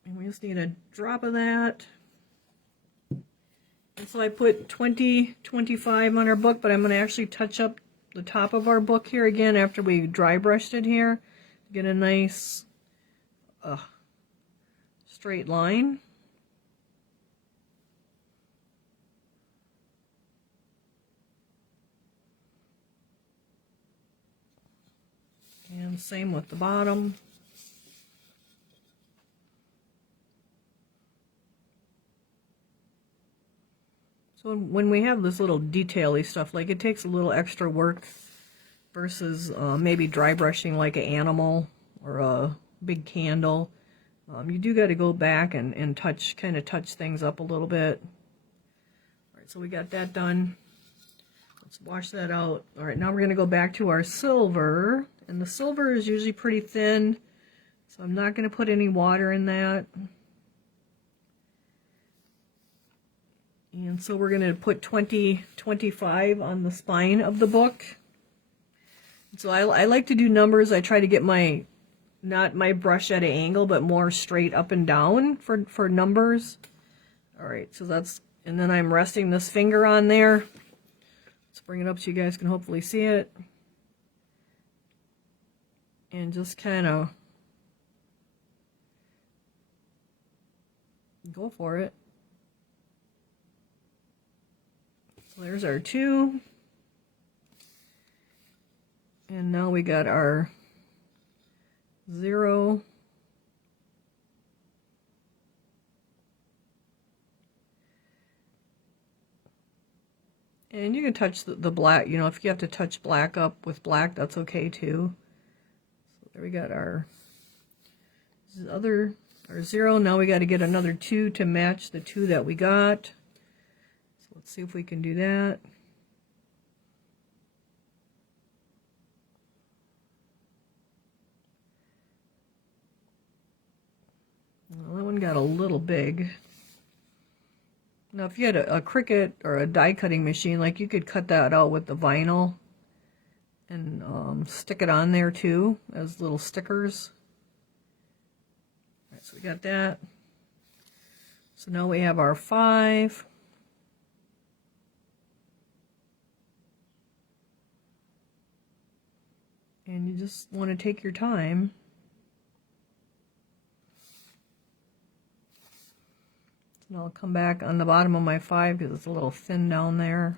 And we just need a drop of that. And so I put 2025 on our book, but I'm going to actually touch up the top of our book here again after we dry brushed it here. Get a nice straight line. And same with the bottom. So when we have this little detail-y stuff, like it takes a little extra work versus maybe dry brushing like an animal or a big candle. You do got to go back and kind of touch things up a little bit. All right, so we got that done. Let's wash that out. All right, now we're going to go back to our silver. And the silver is usually pretty thin, so I'm not going to put any water in that. And so we're going to put 2025 on the spine of the book. So I like to do numbers. I try to get not my brush at an angle, but more straight up and down for numbers. All right, so that's, and then I'm resting this finger on there. Let's bring it up so you guys can hopefully see it. And just kind of go for it. So there's our 2. And now we got our 0 And you can touch the black, you know, if you have to touch black up with black, that's okay too. So there we got our our 0. Now we got to get another 2 to match the 2 that we got. So let's see if we can do that. Well, that one got a little big. Now if you had a Cricut or a die cutting machine, like you could cut that out with the vinyl and stick it on there too as little stickers. All right, so we got that. So now we have our 5. And you just want to take your time. And I'll come back on the bottom of my 5 because it's a little thin down there.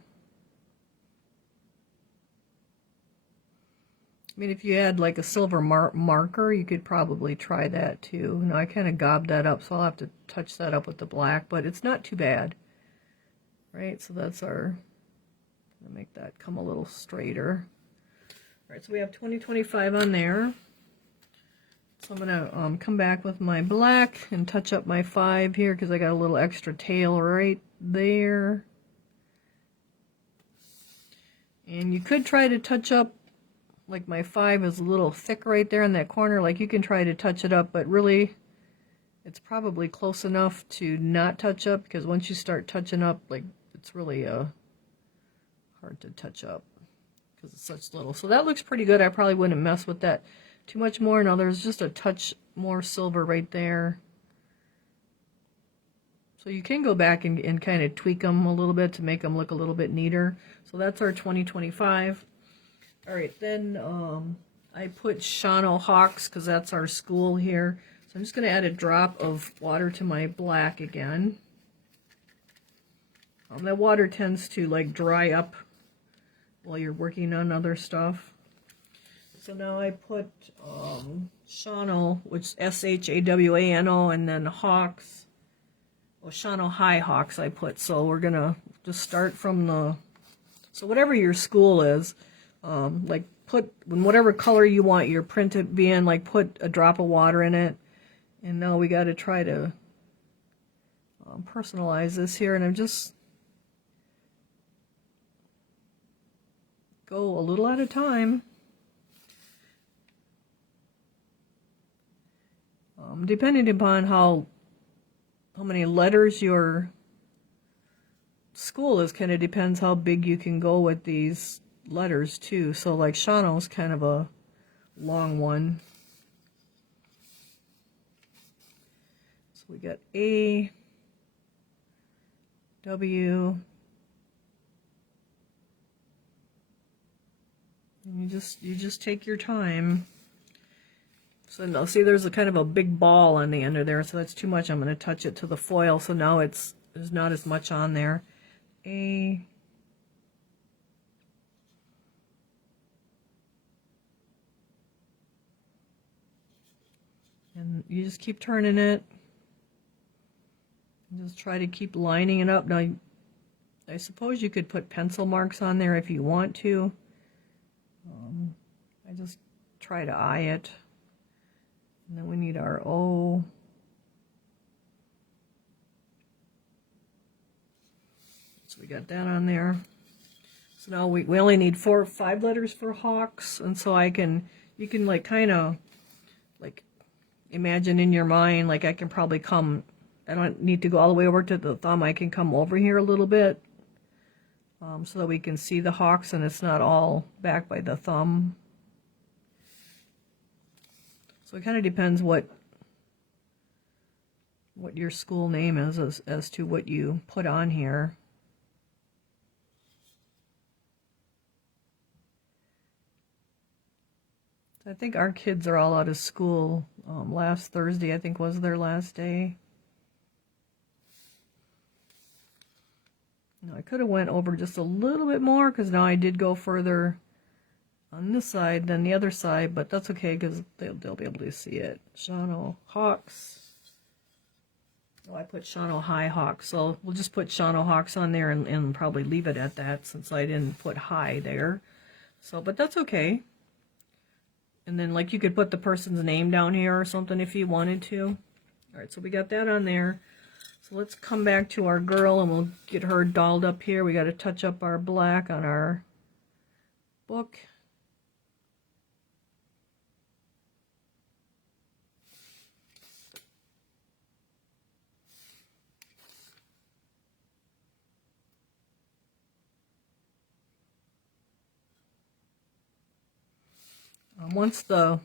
I mean, if you had like a silver marker, you could probably try that too. Now I kind of gobbed that up, so I'll have to touch that up with the black, but it's not too bad. Right, so that's our, I'll make that come a little straighter. All right, so we have 2025 on there. So I'm going to come back with my black and touch up my 5 here because I got a little extra tail right there. And you could try to touch up, like my 5 is a little thick right there in that corner, like you can try to touch it up, but really it's probably close enough to not touch up because once you start touching up, like it's really hard to touch up because it's such little. So that looks pretty good. I probably wouldn't mess with that too much more. Now there's just a touch more silver right there. So you can go back and kind of tweak them a little bit to make them look a little bit neater. So that's our 2025. All right, then I put Shawano Hawks because that's our school here. So I'm just going to add a drop of water to my black again. That water tends to like dry up while you're working on other stuff. So now I put Shawano, which is S-H-A-W-A-N-O, and then Hawks. Well, Shawano High Hawks I put. So we're going to just start from the, so whatever your school is, like put, in whatever color you want your print to be in, like put a drop of water in it. And now we got to try to personalize this here. And I'm just go a little at a time. Depending upon how many letters your school is, kind of depends how big you can go with these letters too. So like Shawano's kind of a long one. So we got A, W, and you just take your time. So now see there's a kind of a big ball on the end of there, so that's too much. I'm going to touch it to the foil, so now there's not as much on there. A, and you just keep turning it. Just try to keep lining it up. Now, I suppose you could put pencil marks on there if you want to. I just try to eye it. And then we need our O. So we got that on there. So now we only need 4 or 5 letters for Hawks, and so you can like kind of like imagine in your mind, like I can probably come, I don't need to go all the way over to the thumb, I can come over here a little bit so that we can see the Hawks and it's not all back by the thumb. So it kind of depends what your school name is as to what you put on here. I think our kids are all out of school. Last Thursday, I think, was their last day. Now, I could have went over just a little bit more because now I did go further on this side than the other side, but that's okay because they'll be able to see it. Shawano Hawks. Oh, I put Shano High Hawk, so we'll just put Shano Hawks on there and probably leave it at that since I didn't put high there. So, but that's okay. And then, like, you could put the person's name down here or something if you wanted to. All right, so we got that on there. So let's come back to our girl and we'll get her dolled up here. We got to touch up our black on our book. Once the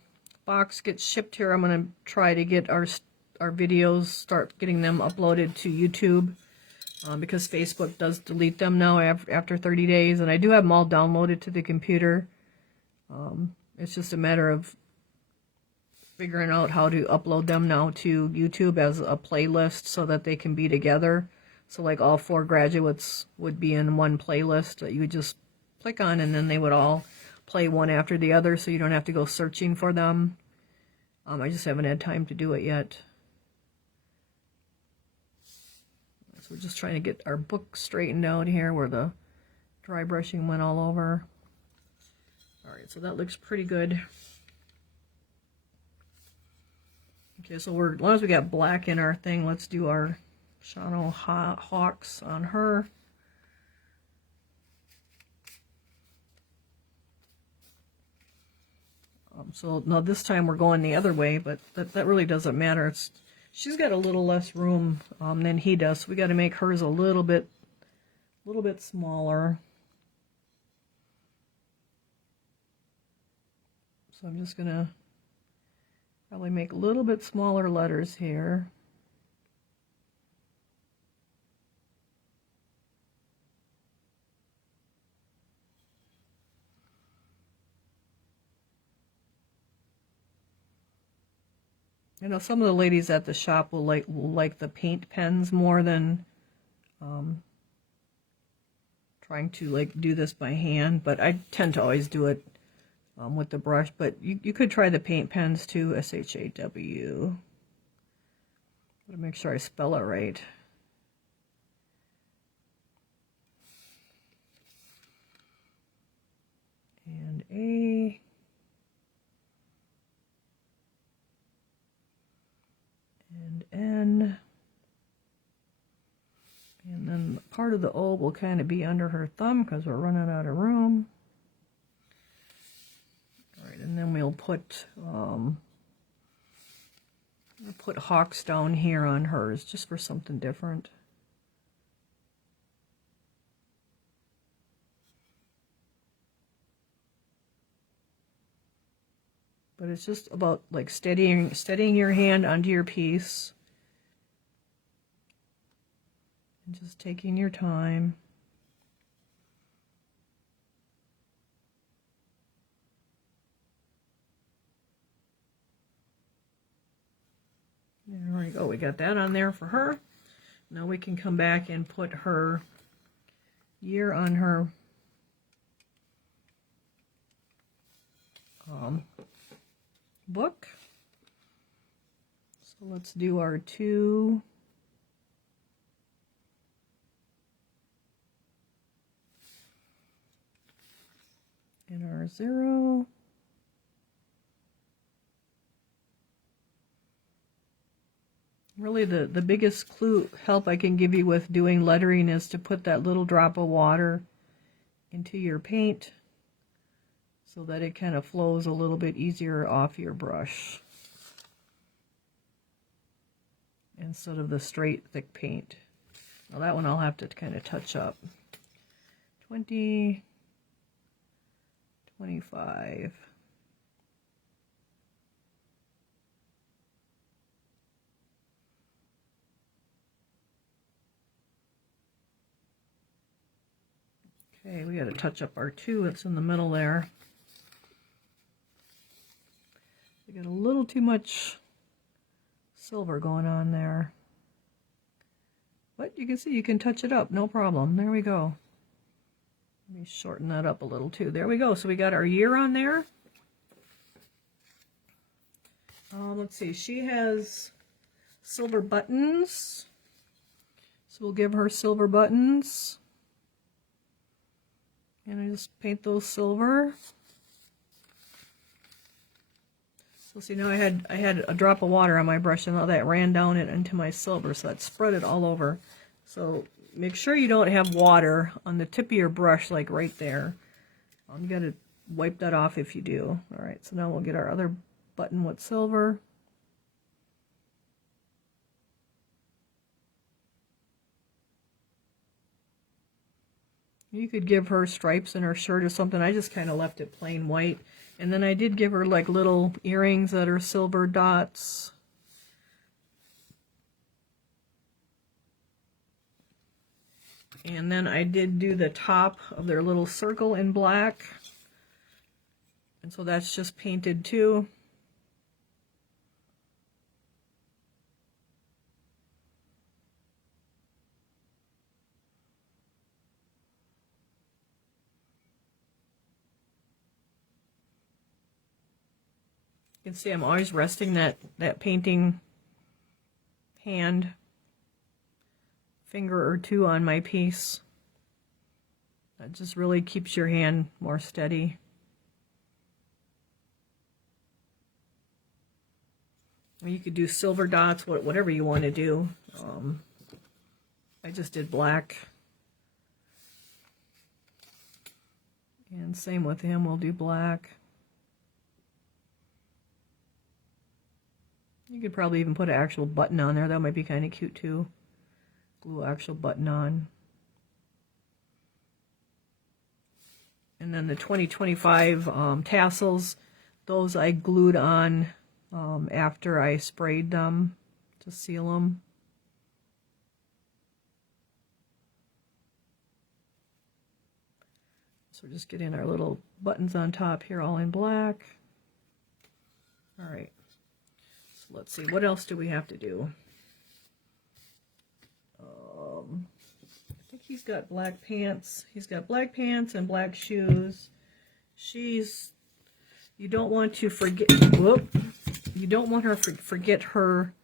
box gets shipped here, I'm going to try to get our videos, start getting them uploaded to YouTube, because Facebook does delete them now after 30 days, and I do have them all downloaded to the computer. It's just a matter of figuring out how to upload them now to YouTube as a playlist so that they can be together. So like all 4 graduates would be in one playlist that you would just click on, and then they would all play one after the other, so you don't have to go searching for them. I just haven't had time to do it yet. So we're just trying to get our book straightened out here where the dry brushing went all over. Alright, so that looks pretty good. Okay, so as long as we got black in our thing, let's do our Shano Hawks on her. So now this time we're going the other way, but that really doesn't matter. She's got a little less room than he does, so we got to make hers a little bit smaller. So I'm just gonna probably make a little bit smaller letters here. You know, some of the ladies at the shop will like the paint pens more than trying to like do this by hand, but I tend to always do it with the brush. But you could try the paint pens too, S-H-A-W. Gotta make sure I spell it right. And A. And N, and then part of the O will kind of be under her thumb because we're running out of room. All right, and then we'll put hawks down here on hers just for something different. But it's just about like steadying your hand onto your piece. And just taking your time. There we go. We got that on there for her. Now we can come back and put her year on her book. So let's do our 2. And our 0. Really the biggest help I can give you with doing lettering is to put that little drop of water into your paint so that it kind of flows a little bit easier off your brush instead of the straight thick paint. Now that one I'll have to kind of touch up. 20, 25. Okay, we got to touch up our 2. It's in the middle there. We got a little too much silver going on there. But you can see you can touch it up, no problem. There we go. Let me shorten that up a little too. There we go. So we got our year on there. Let's see. She has silver buttons. So we'll give her silver buttons. And I just paint those silver. So see, now I had a drop of water on my brush, and all that ran down into my silver, so that spread it all over. So make sure you don't have water on the tip of your brush, like right there. You got to wipe that off if you do. All right, so now we'll get our other button with silver. You could give her stripes in her shirt or something. I just kind of left it plain white. And then I did give her like little earrings that are silver dots. And then I did do the top of their little circle in black. And so that's just painted too. You can see I'm always resting that painting hand, finger or two on my piece. That just really keeps your hand more steady. You could do silver dots, whatever you want to do. I just did black. And same with him, we'll do black. You could probably even put an actual button on there. That might be kind of cute too. Glue an actual button on. And then the 2025 tassels, those I glued on after I sprayed them to seal them. So we're just getting our little buttons on top here, all in black. All right. So let's see, what else do we have to do? I think he's got black pants. He's got black pants and black shoes. You don't want to forget, you don't want her to forget her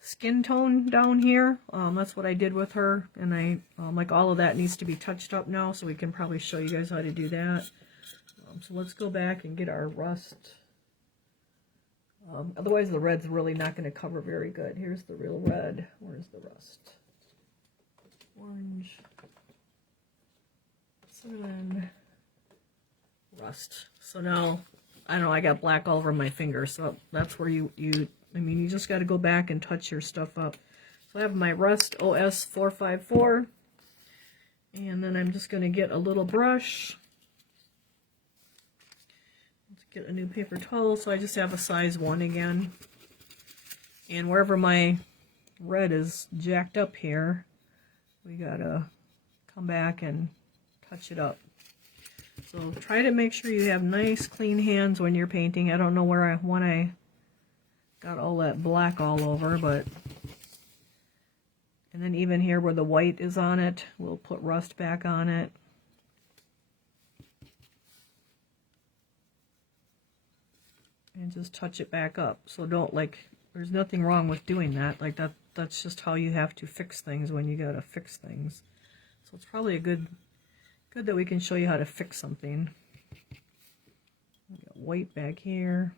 skin tone down here. That's what I did with her, and like all of that needs to be touched up now, so we can probably show you guys how to do that. So let's go back and get our rust. Otherwise the red's really not going to cover very good. Here's the real red. Where's the rust? Orange. Cinnamon. Rust. So now, I don't know, I got black all over my finger, so that's where you just got to go back and touch your stuff up. So I have my Rust OS 454, and then I'm just going to get a little brush. Get a new paper towel, so I just have a size 1 again. And wherever my red is jacked up here, we gotta come back and touch it up. So try to make sure you have nice clean hands when you're painting. I don't know when I got all that black all over, but and then even here where the white is on it, we'll put rust back on it. And just touch it back up. So don't, there's nothing wrong with doing that. That's just how you have to fix things when you gotta fix things. So it's probably a good that we can show you how to fix something. We got white back here.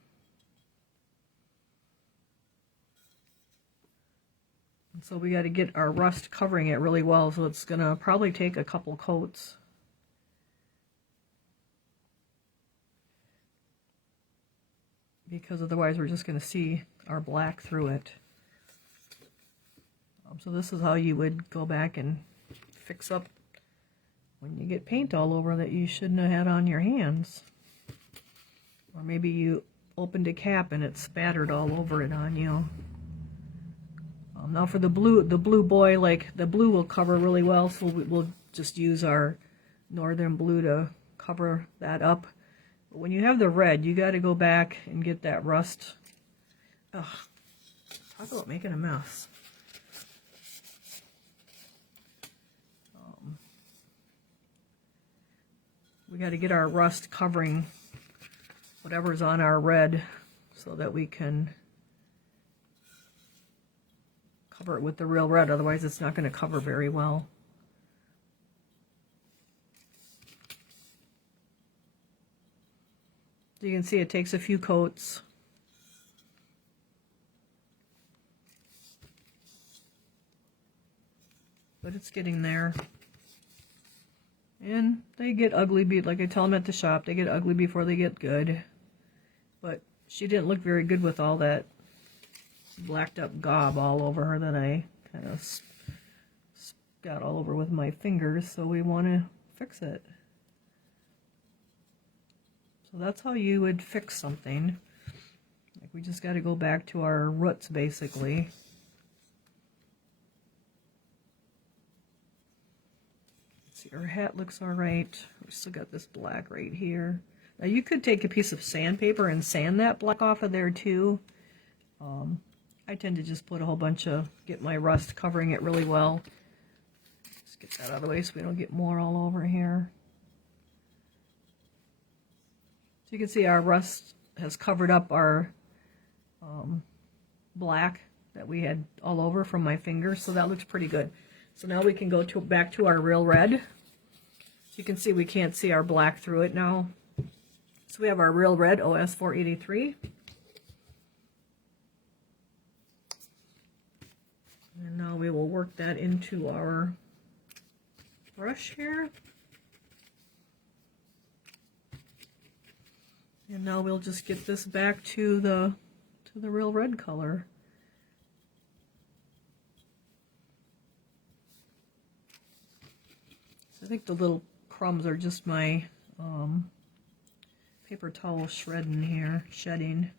And so we got to get our rust covering it really well. So it's gonna probably take a couple coats. Because otherwise we're just going to see our black through it. So this is how you would go back and fix up when you get paint all over that you shouldn't have had on your hands. Or maybe you opened a cap and it spattered all over it on you. Now for the blue boy, the blue will cover really well, so we'll just use our northern blue to cover that up. But when you have the red, you got to go back and get that rust. Ugh, talk about making a mess. We got to get our rust covering whatever's on our red so that we can cover it with the real red, otherwise it's not going to cover very well. So you can see it takes a few coats. But it's getting there. And they get ugly, like I tell them at the shop, they get ugly before they get good. But she didn't look very good with all that blacked up gob all over her that I kind of got all over with my fingers, so we want to fix it. So that's how you would fix something. Like, we just got to go back to our roots, basically. See, our hat looks all right. We still got this black right here. Now you could take a piece of sandpaper and sand that black off of there too. I tend to just put a whole bunch of, get my rust covering it really well. Let's get that out of the way so we don't get more all over here. So you can see our rust has covered up our black that we had all over from my fingers, so that looks pretty good. So now we can go back to our real red. So you can see we can't see our black through it now. So we have our real red OS 483. And now we will work that into our brush here. And now we'll just get this back to the real red color. I think the little crumbs are just my paper towel shedding.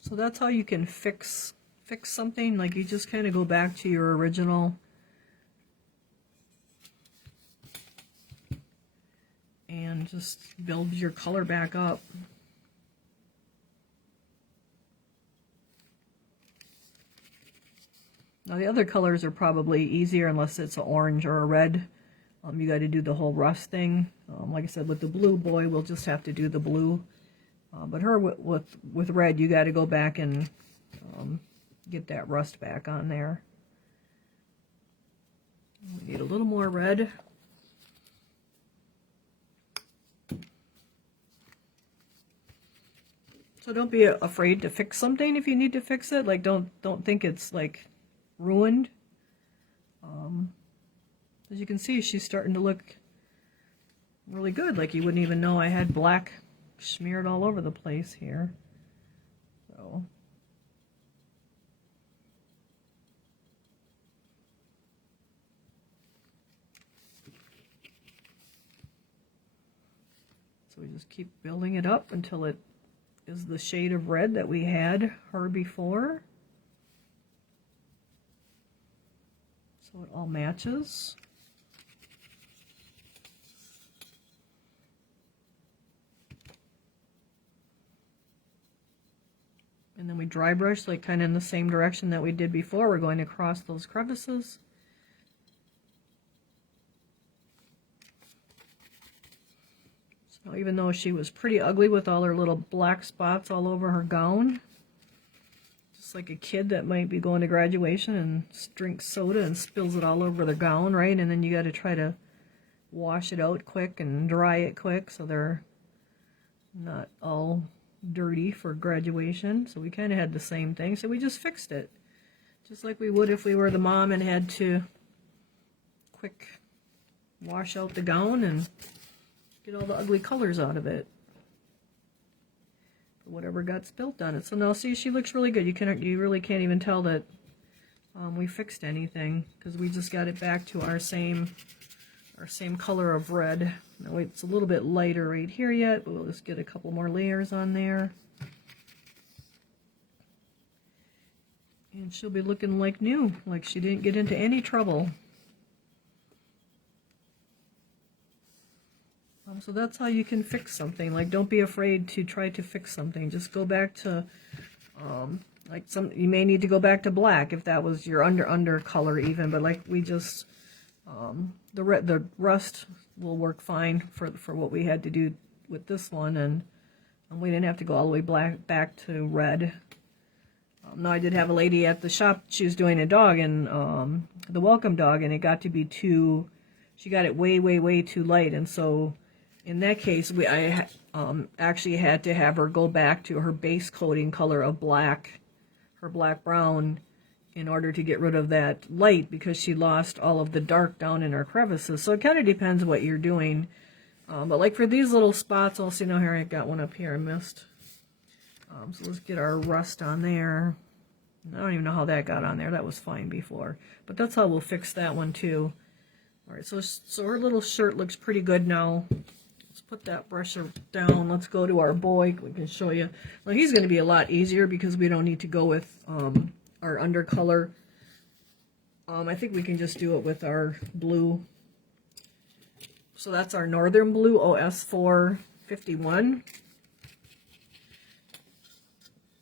So that's how you can fix something. Like, you just kind of go back to your original and just build your color back up. Now the other colors are probably easier unless it's an orange or a red. You got to do the whole rust thing. Like I said, with the blue boy, we'll just have to do the blue. But her with red, you got to go back and get that rust back on there. We need a little more red. So don't be afraid to fix something if you need to fix it. Like, don't think it's like ruined. As you can see, she's starting to look really good. Like, you wouldn't even know I had black smeared all over the place here. So we just keep building it up until it is the shade of red that we had her before. So it all matches. And then we dry brush, like kind of in the same direction that we did before. We're going across those crevices. So even though she was pretty ugly with all her little black spots all over her gown, just like a kid that might be going to graduation and drinks soda and spills it all over their gown, right? And then you got to try to wash it out quick and dry it quick so they're not all dirty for graduation. So we kind of had the same thing, so we just fixed it just like we would if we were the mom and had to quick wash out the gown and get all the ugly colors out of it, whatever got spilt on it. So now see, she looks really good. You really can't even tell that we fixed anything, because we just got it back to our same color of red. Now it's a little bit lighter right here yet, but we'll just get a couple more layers on there. And she'll be looking like new, like she didn't get into any trouble. So that's how you can fix something. Like, don't be afraid to try to fix something. Just go back to, like, you may need to go back to black if that was your under color even, but like we just, the rust will work fine for what we had to do with this one, and we didn't have to go all the way back to red. No, I did have a lady at the shop. She was doing a dog, and the welcome dog, and it got to be too. She got it way too light, and so in that case, I actually had to have her go back to her base coating color of black, her black brown, in order to get rid of that light, because she lost all of the dark down in her crevices. So it kind of depends what you're doing. But like for these little spots, I'll see now here I got one up here I missed. So let's get our rust on there. I don't even know how that got on there. That was fine before. But that's how we'll fix that one too. Alright, so her little shirt looks pretty good now. Let's put that brush down. Let's go to our boy. We can show you. Well, he's going to be a lot easier because we don't need to go with our undercolor. I think we can just do it with our blue. So that's our Northern Blue OS451.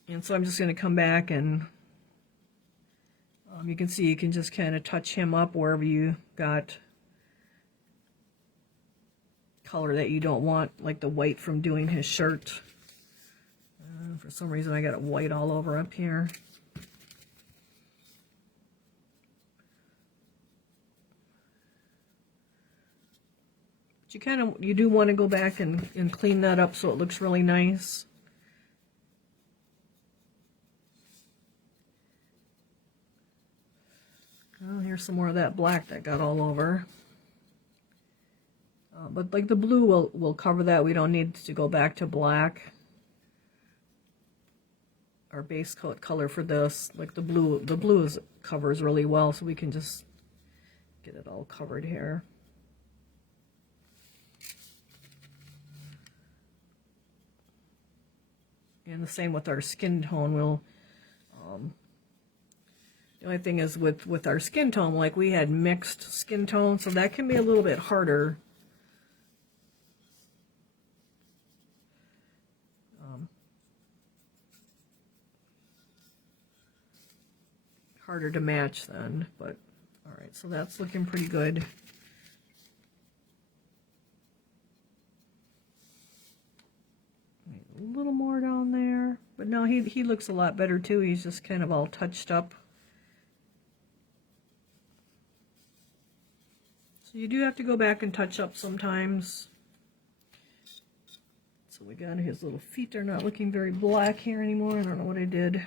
And so I'm just going to come back and you can see you can just kind of touch him up wherever you got color that you don't want, like the white from doing his shirt. For some reason I got it white all over up here. But you do want to go back and clean that up so it looks really nice. Oh, here's some more of that black that got all over. But like the blue will cover that. We don't need to go back to black. Our base coat color for this, like the blue covers really well, so we can just get it all covered here. And the same with our skin tone. The only thing is with our skin tone, like we had mixed skin tone, so that can be a little bit harder. Harder to match then, but all right, so that's looking pretty good. A little more down there, but no, he looks a lot better too. He's just kind of all touched up. So you do have to go back and touch up sometimes. So we got his little feet. They're not looking very black here anymore. I don't know what I did.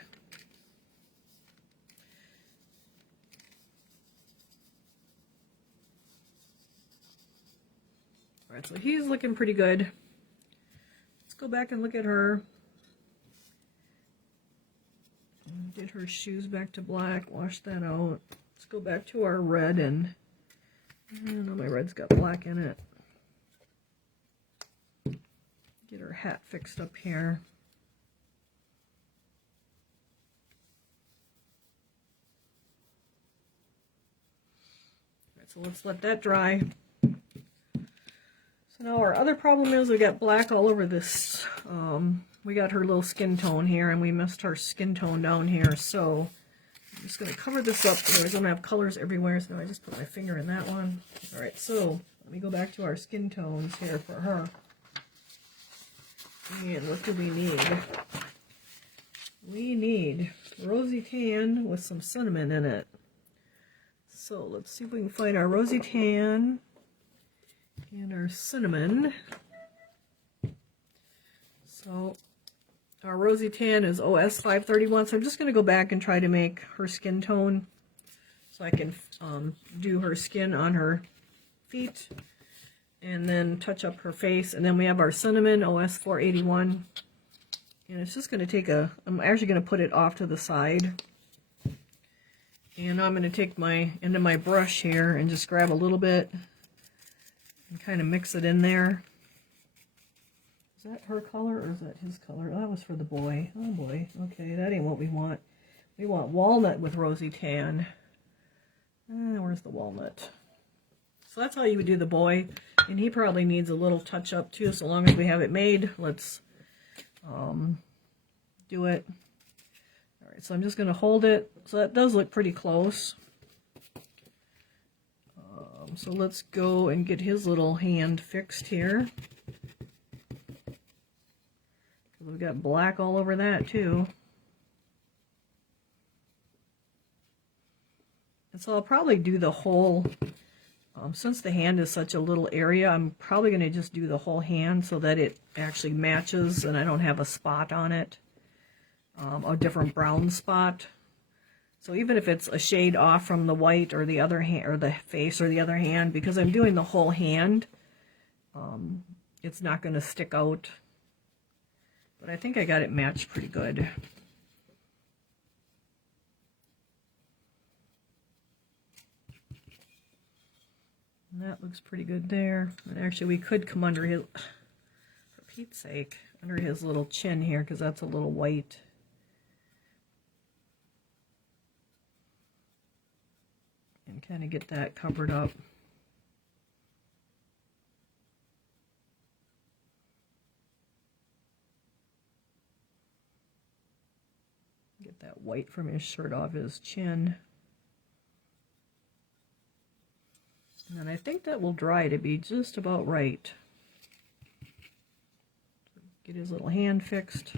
All right, so he's looking pretty good. Let's go back and look at her. Get her shoes back to black. Wash that out. Let's go back to our red, and I know my red's got black in it. Get her hat fixed up here. All right, so let's let that dry. So now our other problem is we got black all over this. We got her little skin tone here, and we missed her skin tone down here. So I'm just going to cover this up so I don't have colors everywhere. So now I just put my finger in that one. All right, so let me go back to our skin tones here for her. And what do we need? We need rosy tan with some cinnamon in it. So let's see if we can find our rosy tan and our cinnamon. So our rosy tan is OS531, so I'm just going to go back and try to make her skin tone so I can do her skin on her feet and then touch up her face. And then we have our cinnamon, OS481, and it's just going to take I'm actually going to put it off to the side. And I'm going to take my end of my brush here and just grab a little bit and kind of mix it in there. Is that her color or is that his color? Oh, that was for the boy. Oh boy. Okay, that ain't what we want. We want walnut with rosy tan. Where's the walnut? So that's how you would do the boy. And he probably needs a little touch up too, so long as we have it made. Let's do it. Alright, so I'm just going to hold it. So that does look pretty close. So let's go and get his little hand fixed here. We've got black all over that too. And so I'll probably do the whole, since the hand is such a little area, I'm probably going to just do the whole hand so that it actually matches and I don't have a spot on it, a different brown spot. So even if it's a shade off from the white or the other hand, or the face or the other hand, because I'm doing the whole hand, it's not going to stick out. But I think I got it matched pretty good. And that looks pretty good there. And actually we could come under his, for Pete's sake, under his little chin here, because that's a little white. And kind of get that covered up. Get that white from his shirt off his chin. And then I think that will dry to be just about right. Get his little hand fixed.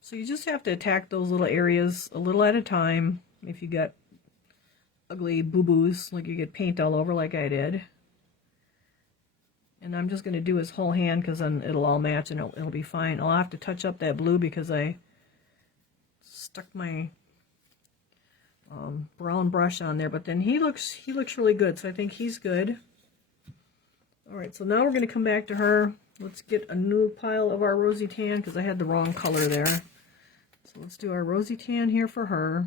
So you just have to attack those little areas a little at a time. If you got ugly boo-boos, like you get paint all over like I did. And I'm just going to do his whole hand because then it'll all match and it'll be fine. I'll have to touch up that blue because I stuck my brown brush on there, but then he looks really good, so I think he's good. Alright, so now we're going to come back to her. Let's get a new pile of our rosy tan because I had the wrong color there. So let's do our rosy tan here for her.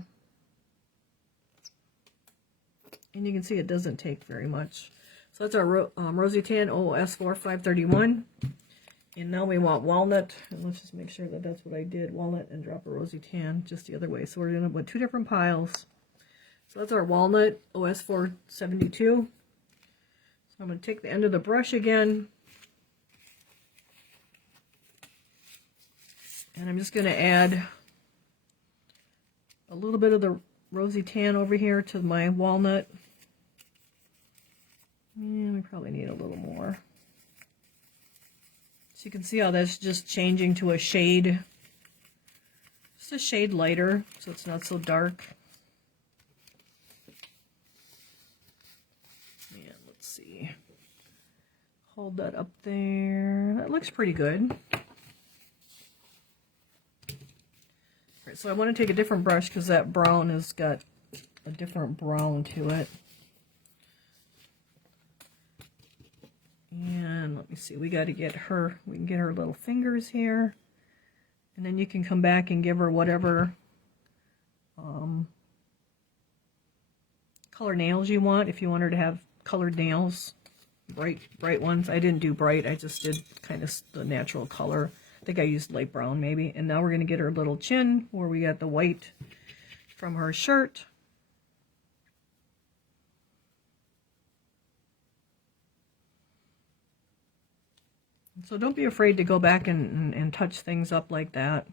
And you can see it doesn't take very much. So that's our rosy tan OS4 531. And now we want walnut. And let's just make sure that that's what I did. Walnut and drop a rosy tan just the other way. So we're going to put two different piles. So that's our walnut OS4 72. So I'm going to take the end of the brush again. And I'm just going to add a little bit of the rosy tan over here to my walnut. And we probably need a little more. So you can see how that's just changing to a shade, just a shade lighter, so it's not so dark. And let's see, hold that up there. That looks pretty good. Alright, so I want to take a different brush because that brown has got a different brown to it. And let me see, we got to get her, we can get her little fingers here. And then you can come back and give her whatever color nails you want. If you want her to have colored nails, bright ones. I didn't do bright, I just did kind of the natural color. I think I used light brown maybe. And now we're going to get her little chin where we got the white from her shirt. So don't be afraid to go back and touch things up like that.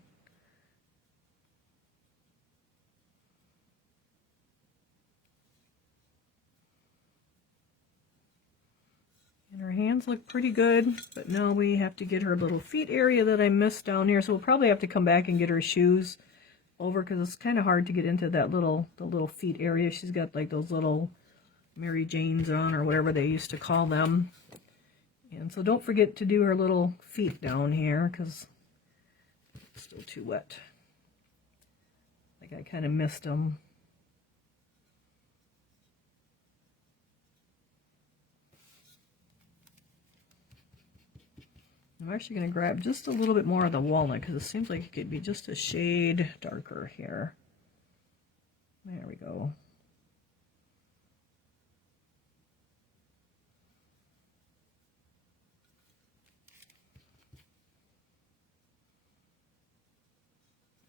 And her hands look pretty good, but now we have to get her little feet area that I missed down here. So we'll probably have to come back and get her shoes over because it's kind of hard to get into that the little feet area. She's got like those little Mary Janes on, or whatever they used to call them. And so don't forget to do her little feet down here because it's still too wet. Like I kind of missed them. I'm actually going to grab just a little bit more of the walnut because it seems like it could be just a shade darker here. There we go.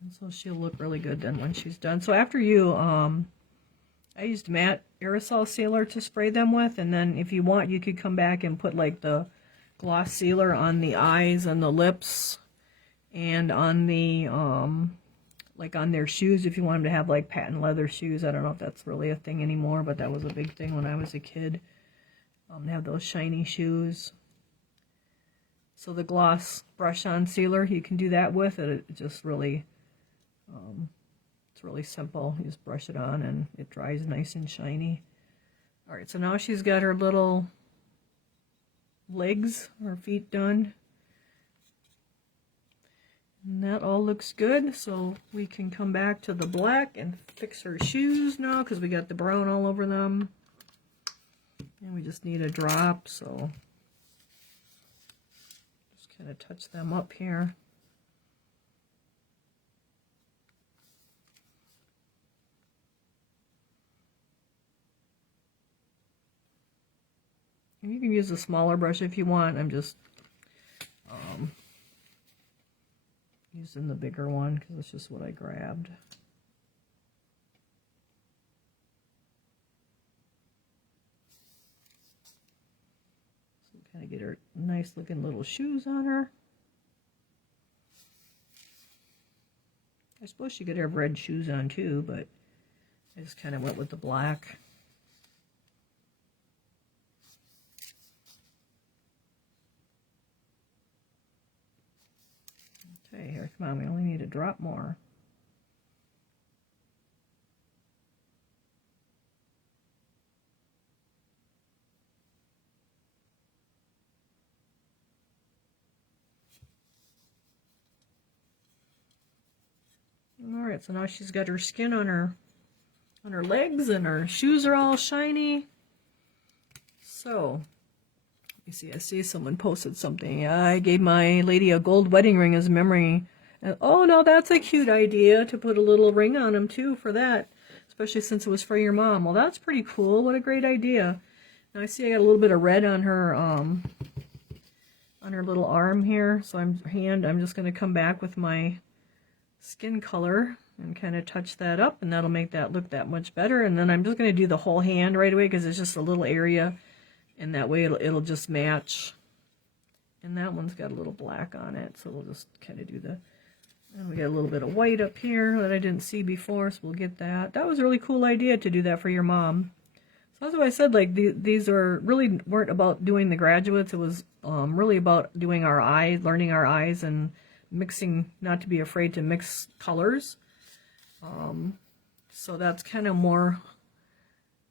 And so she'll look really good then when she's done. So after you, I used matte aerosol sealer to spray them with, and then if you want, you could come back and put like the gloss sealer on the eyes and the lips, and on the, like on their shoes if you want them to have like patent leather shoes. I don't know if that's really a thing anymore, but that was a big thing when I was a kid, to have those shiny shoes. So the gloss brush on sealer, you can do that with it. It just really, it's really simple. You just brush it on and it dries nice and shiny. Alright, so now she's got her little legs, her feet done. And that all looks good, so we can come back to the black and fix her shoes now because we got the brown all over them. And we just need a drop, so just kind of touch them up here. And you can use a smaller brush if you want. I'm just using the bigger one because it's just what I grabbed. So kind of get her nice looking little shoes on her. I suppose she could have red shoes on too, but I just kind of went with the black. Okay, here, come on, we only need a drop more. Alright, so now she's got her skin on her legs and her shoes are all shiny. So you see, I see someone posted something. I gave my lady a gold wedding ring as a memory. And, oh, no, that's a cute idea to put a little ring on him, too, for that. Especially since it was for your mom. Well, that's pretty cool. What a great idea. Now, I see I got a little bit of red on her little arm here. So I'm just going to come back with my skin color and kind of touch that up. And that'll make that look that much better. And then I'm just going to do the whole hand right away because it's just a little area. And that way it'll just match. And that one's got a little black on it, so we'll just kind of do the... And we got a little bit of white up here that I didn't see before, so we'll get that. That was a really cool idea to do that for your mom. So that's why I said, like, these really weren't about doing the graduates. It was really about doing our eyes, learning our eyes, and mixing, not to be afraid to mix colors. So that's kind of more...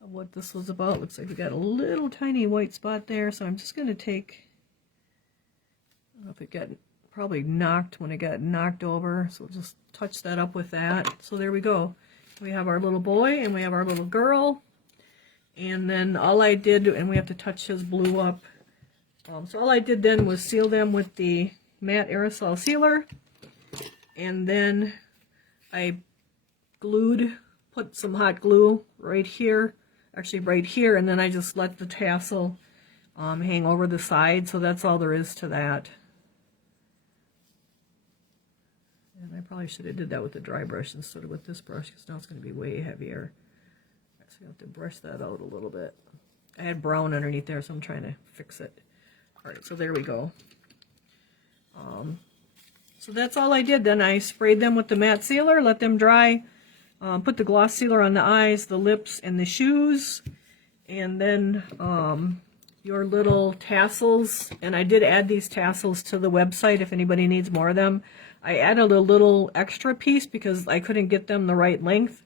what this was about. Looks like we got a little tiny white spot there, so I'm just going to take, I don't know if it got probably knocked when it got knocked over, so we'll just touch that up with that. So there we go. We have our little boy and we have our little girl, and then all I did, and we have to touch his blue up, so all I did then was seal them with the matte aerosol sealer, and then I put some hot glue right here, actually right here, and then I just let the tassel hang over the side. So that's all there is to that. And I probably should have did that with the dry brush instead of with this brush, because now it's going to be way heavier. So I have to brush that out a little bit. I had brown underneath there, so I'm trying to fix it. Alright, so there we go. So that's all I did. Then I sprayed them with the matte sealer, let them dry. Put the gloss sealer on the eyes, the lips, and the shoes. And then your little tassels. And I did add these tassels to the website if anybody needs more of them. I added a little extra piece because I couldn't get them the right length.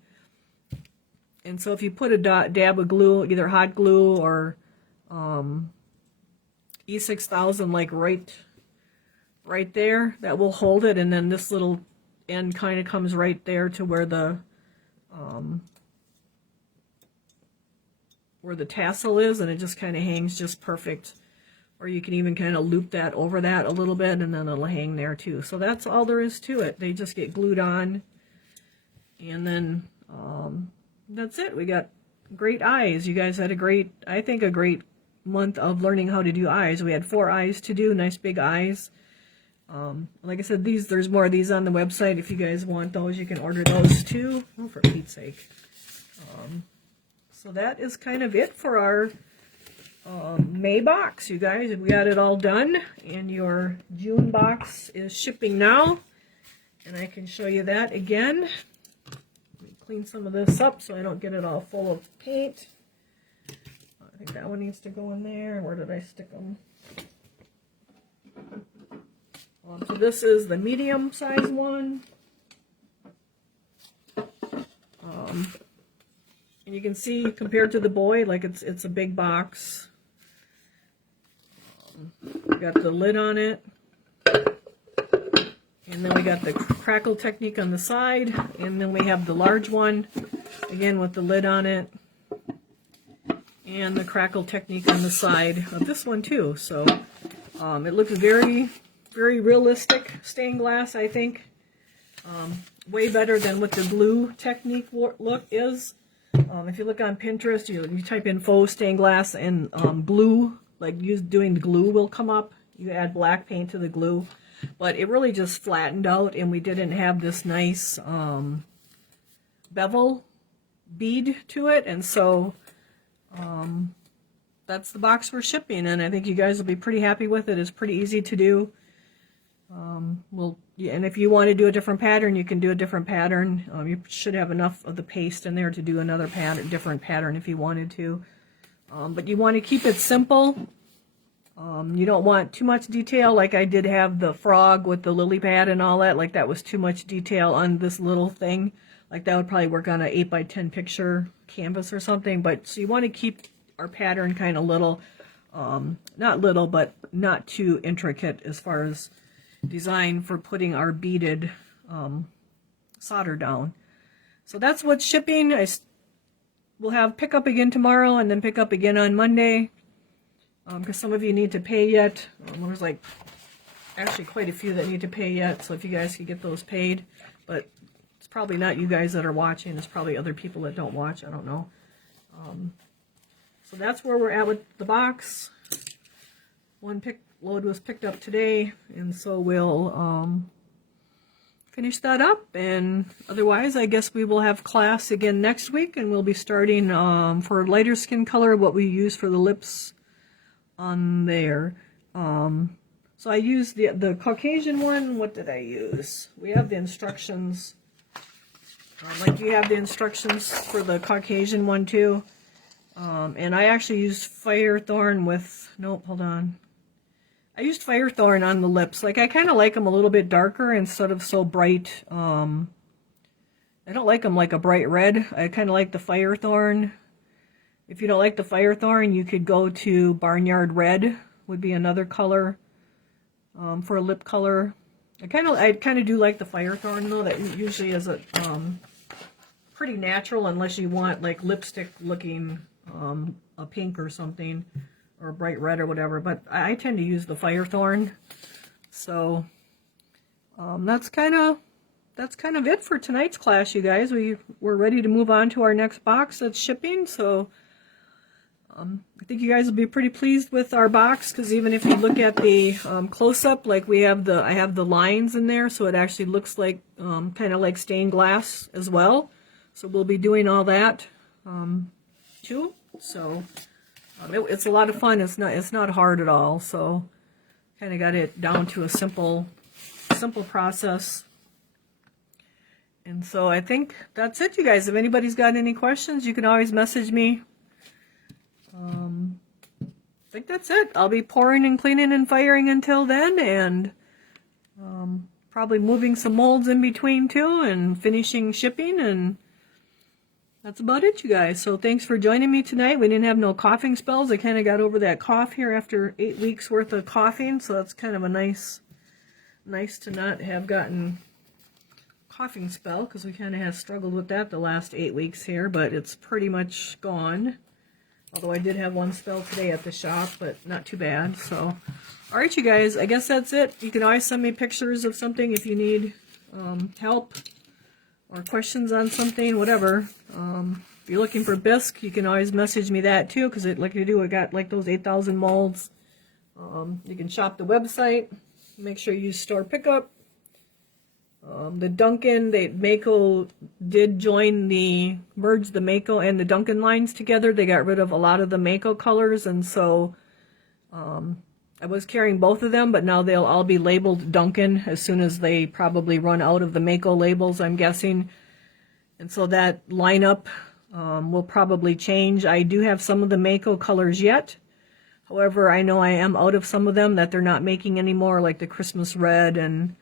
And so if you put a dab of glue, either hot glue or E6000, like right there, that will hold it. And then this little end kind of comes right there to where the tassel is, and it just kind of hangs just perfect. Or you can even kind of loop that over that a little bit, and then it'll hang there too. So that's all there is to it. They just get glued on, and then that's it. We got great eyes. You guys had I think a great month of learning how to do eyes. We had 4 eyes to do, nice big eyes. Like I said, there's more of these on the website. If you guys want those, you can order those too. Oh, for Pete's sake. So that is kind of it for our May box, you guys. We got it all done, and your June box is shipping now. And I can show you that again. Let me clean some of this up so I don't get it all full of paint. I think that one needs to go in there. Where did I stick them? So this is the medium size one. And you can see compared to the boy, like it's a big box. We got the lid on it. And then we got the crackle technique on the side. And then we have the large one, again with the lid on it. And the crackle technique on the side of this one too. So it looks very, very realistic stained glass, I think. Way better than what the glue technique look is. If you look on Pinterest, you type in faux stained glass and glue, like doing the glue will come up. You add black paint to the glue. But it really just flattened out, and we didn't have this nice bevel bead to it. And so that's the box we're shipping, and I think you guys will be pretty happy with it. It's pretty easy to do. And if you want to do a different pattern, you can do a different pattern. You should have enough of the paste in there to do another pattern, different pattern if you wanted to. But you want to keep it simple. You don't want too much detail, like I did have the frog with the lily pad and all that. Like that was too much detail on this little thing. Like that would probably work on an 8x10 picture canvas or something. But so you want to keep our pattern kind of little, not little, but not too intricate as far as design for putting our beaded solder down. So that's what's shipping. We'll have pickup again tomorrow and then pick up again on Monday. Because some of you need to pay yet. There's like actually quite a few that need to pay yet, so if you guys could get those paid. But it's probably not you guys that are watching. It's probably other people that don't watch. I don't know. So that's where we're at with the box. One load was picked up today, and so we'll finish that up. And otherwise, I guess we will have class again next week, and we'll be starting for lighter skin color what we use for the lips on there. So I used the Caucasian one. What did I use? We have the instructions. Like you have the instructions for the Caucasian one too. And I actually used Firethorn with, nope, hold on. I used Firethorn on the lips. Like I kind of like them a little bit darker instead of so bright. I don't like them like a bright red. I kind of like the Firethorn. If you don't like the Firethorn, you could go to Barnyard Red, would be another color for a lip color. I kind of do like the Firethorn though. That usually is a pretty natural, unless you want like lipstick looking a pink or something, or a bright red or whatever. But I tend to use the Firethorn. So that's kind of it for tonight's class, you guys. We're ready to move on to our next box that's shipping. So I think you guys will be pretty pleased with our box, because even if you look at the close-up, like I have the lines in there, so it actually looks like kind of like stained glass as well. So we'll be doing all that too. So it's a lot of fun. It's not hard at all. So kind of got it down to a simple process. And so I think that's it, you guys. If anybody's got any questions, you can always message me. I think that's it. I'll be pouring and cleaning and firing until then, and probably moving some molds in between too, and finishing shipping, and that's about it, you guys. So thanks for joining me tonight. We didn't have no coughing spells. I kind of got over that cough here after 8 weeks worth of coughing, so that's kind of a nice to not have gotten coughing spell, because we kind of have struggled with that the last 8 weeks here, but it's pretty much gone. Although I did have one spell today at the shop, but not too bad. So, all right, you guys, I guess that's it. You can always send me pictures of something if you need help or questions on something, whatever. If you're looking for bisque, you can always message me that too, because like I do, I got like those 8,000 molds. You can shop the website. Make sure you use store pickup. The Duncan, Mako did merge the Mako and the Duncan lines together. They got rid of a lot of the Mako colors, and so I was carrying both of them, but now they'll all be labeled Duncan as soon as they probably run out of the Mako labels, I'm guessing. And so that lineup will probably change. I do have some of the Mako colors yet. However, I know I am out of some of them that they're not making anymore, like the Christmas Red and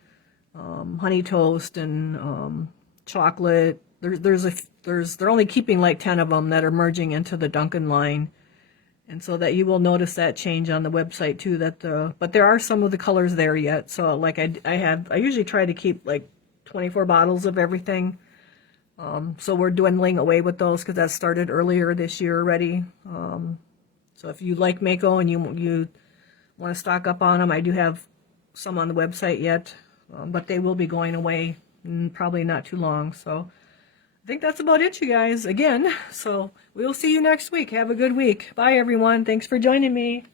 honey toast and chocolate. There's they're only keeping like 10 of them that are merging into the Duncan line. And so that you will notice that change on the website too, but there are some of the colors there yet. So like I usually try to keep like 24 bottles of everything. So we're dwindling away with those because that started earlier this year already. So if you like Mako and you want to stock up on them, I do have some on the website yet, but they will be going away in probably not too long. So I think that's about it, you guys, again. So we'll see you next week. Have a good week. Bye, everyone. Thanks for joining me.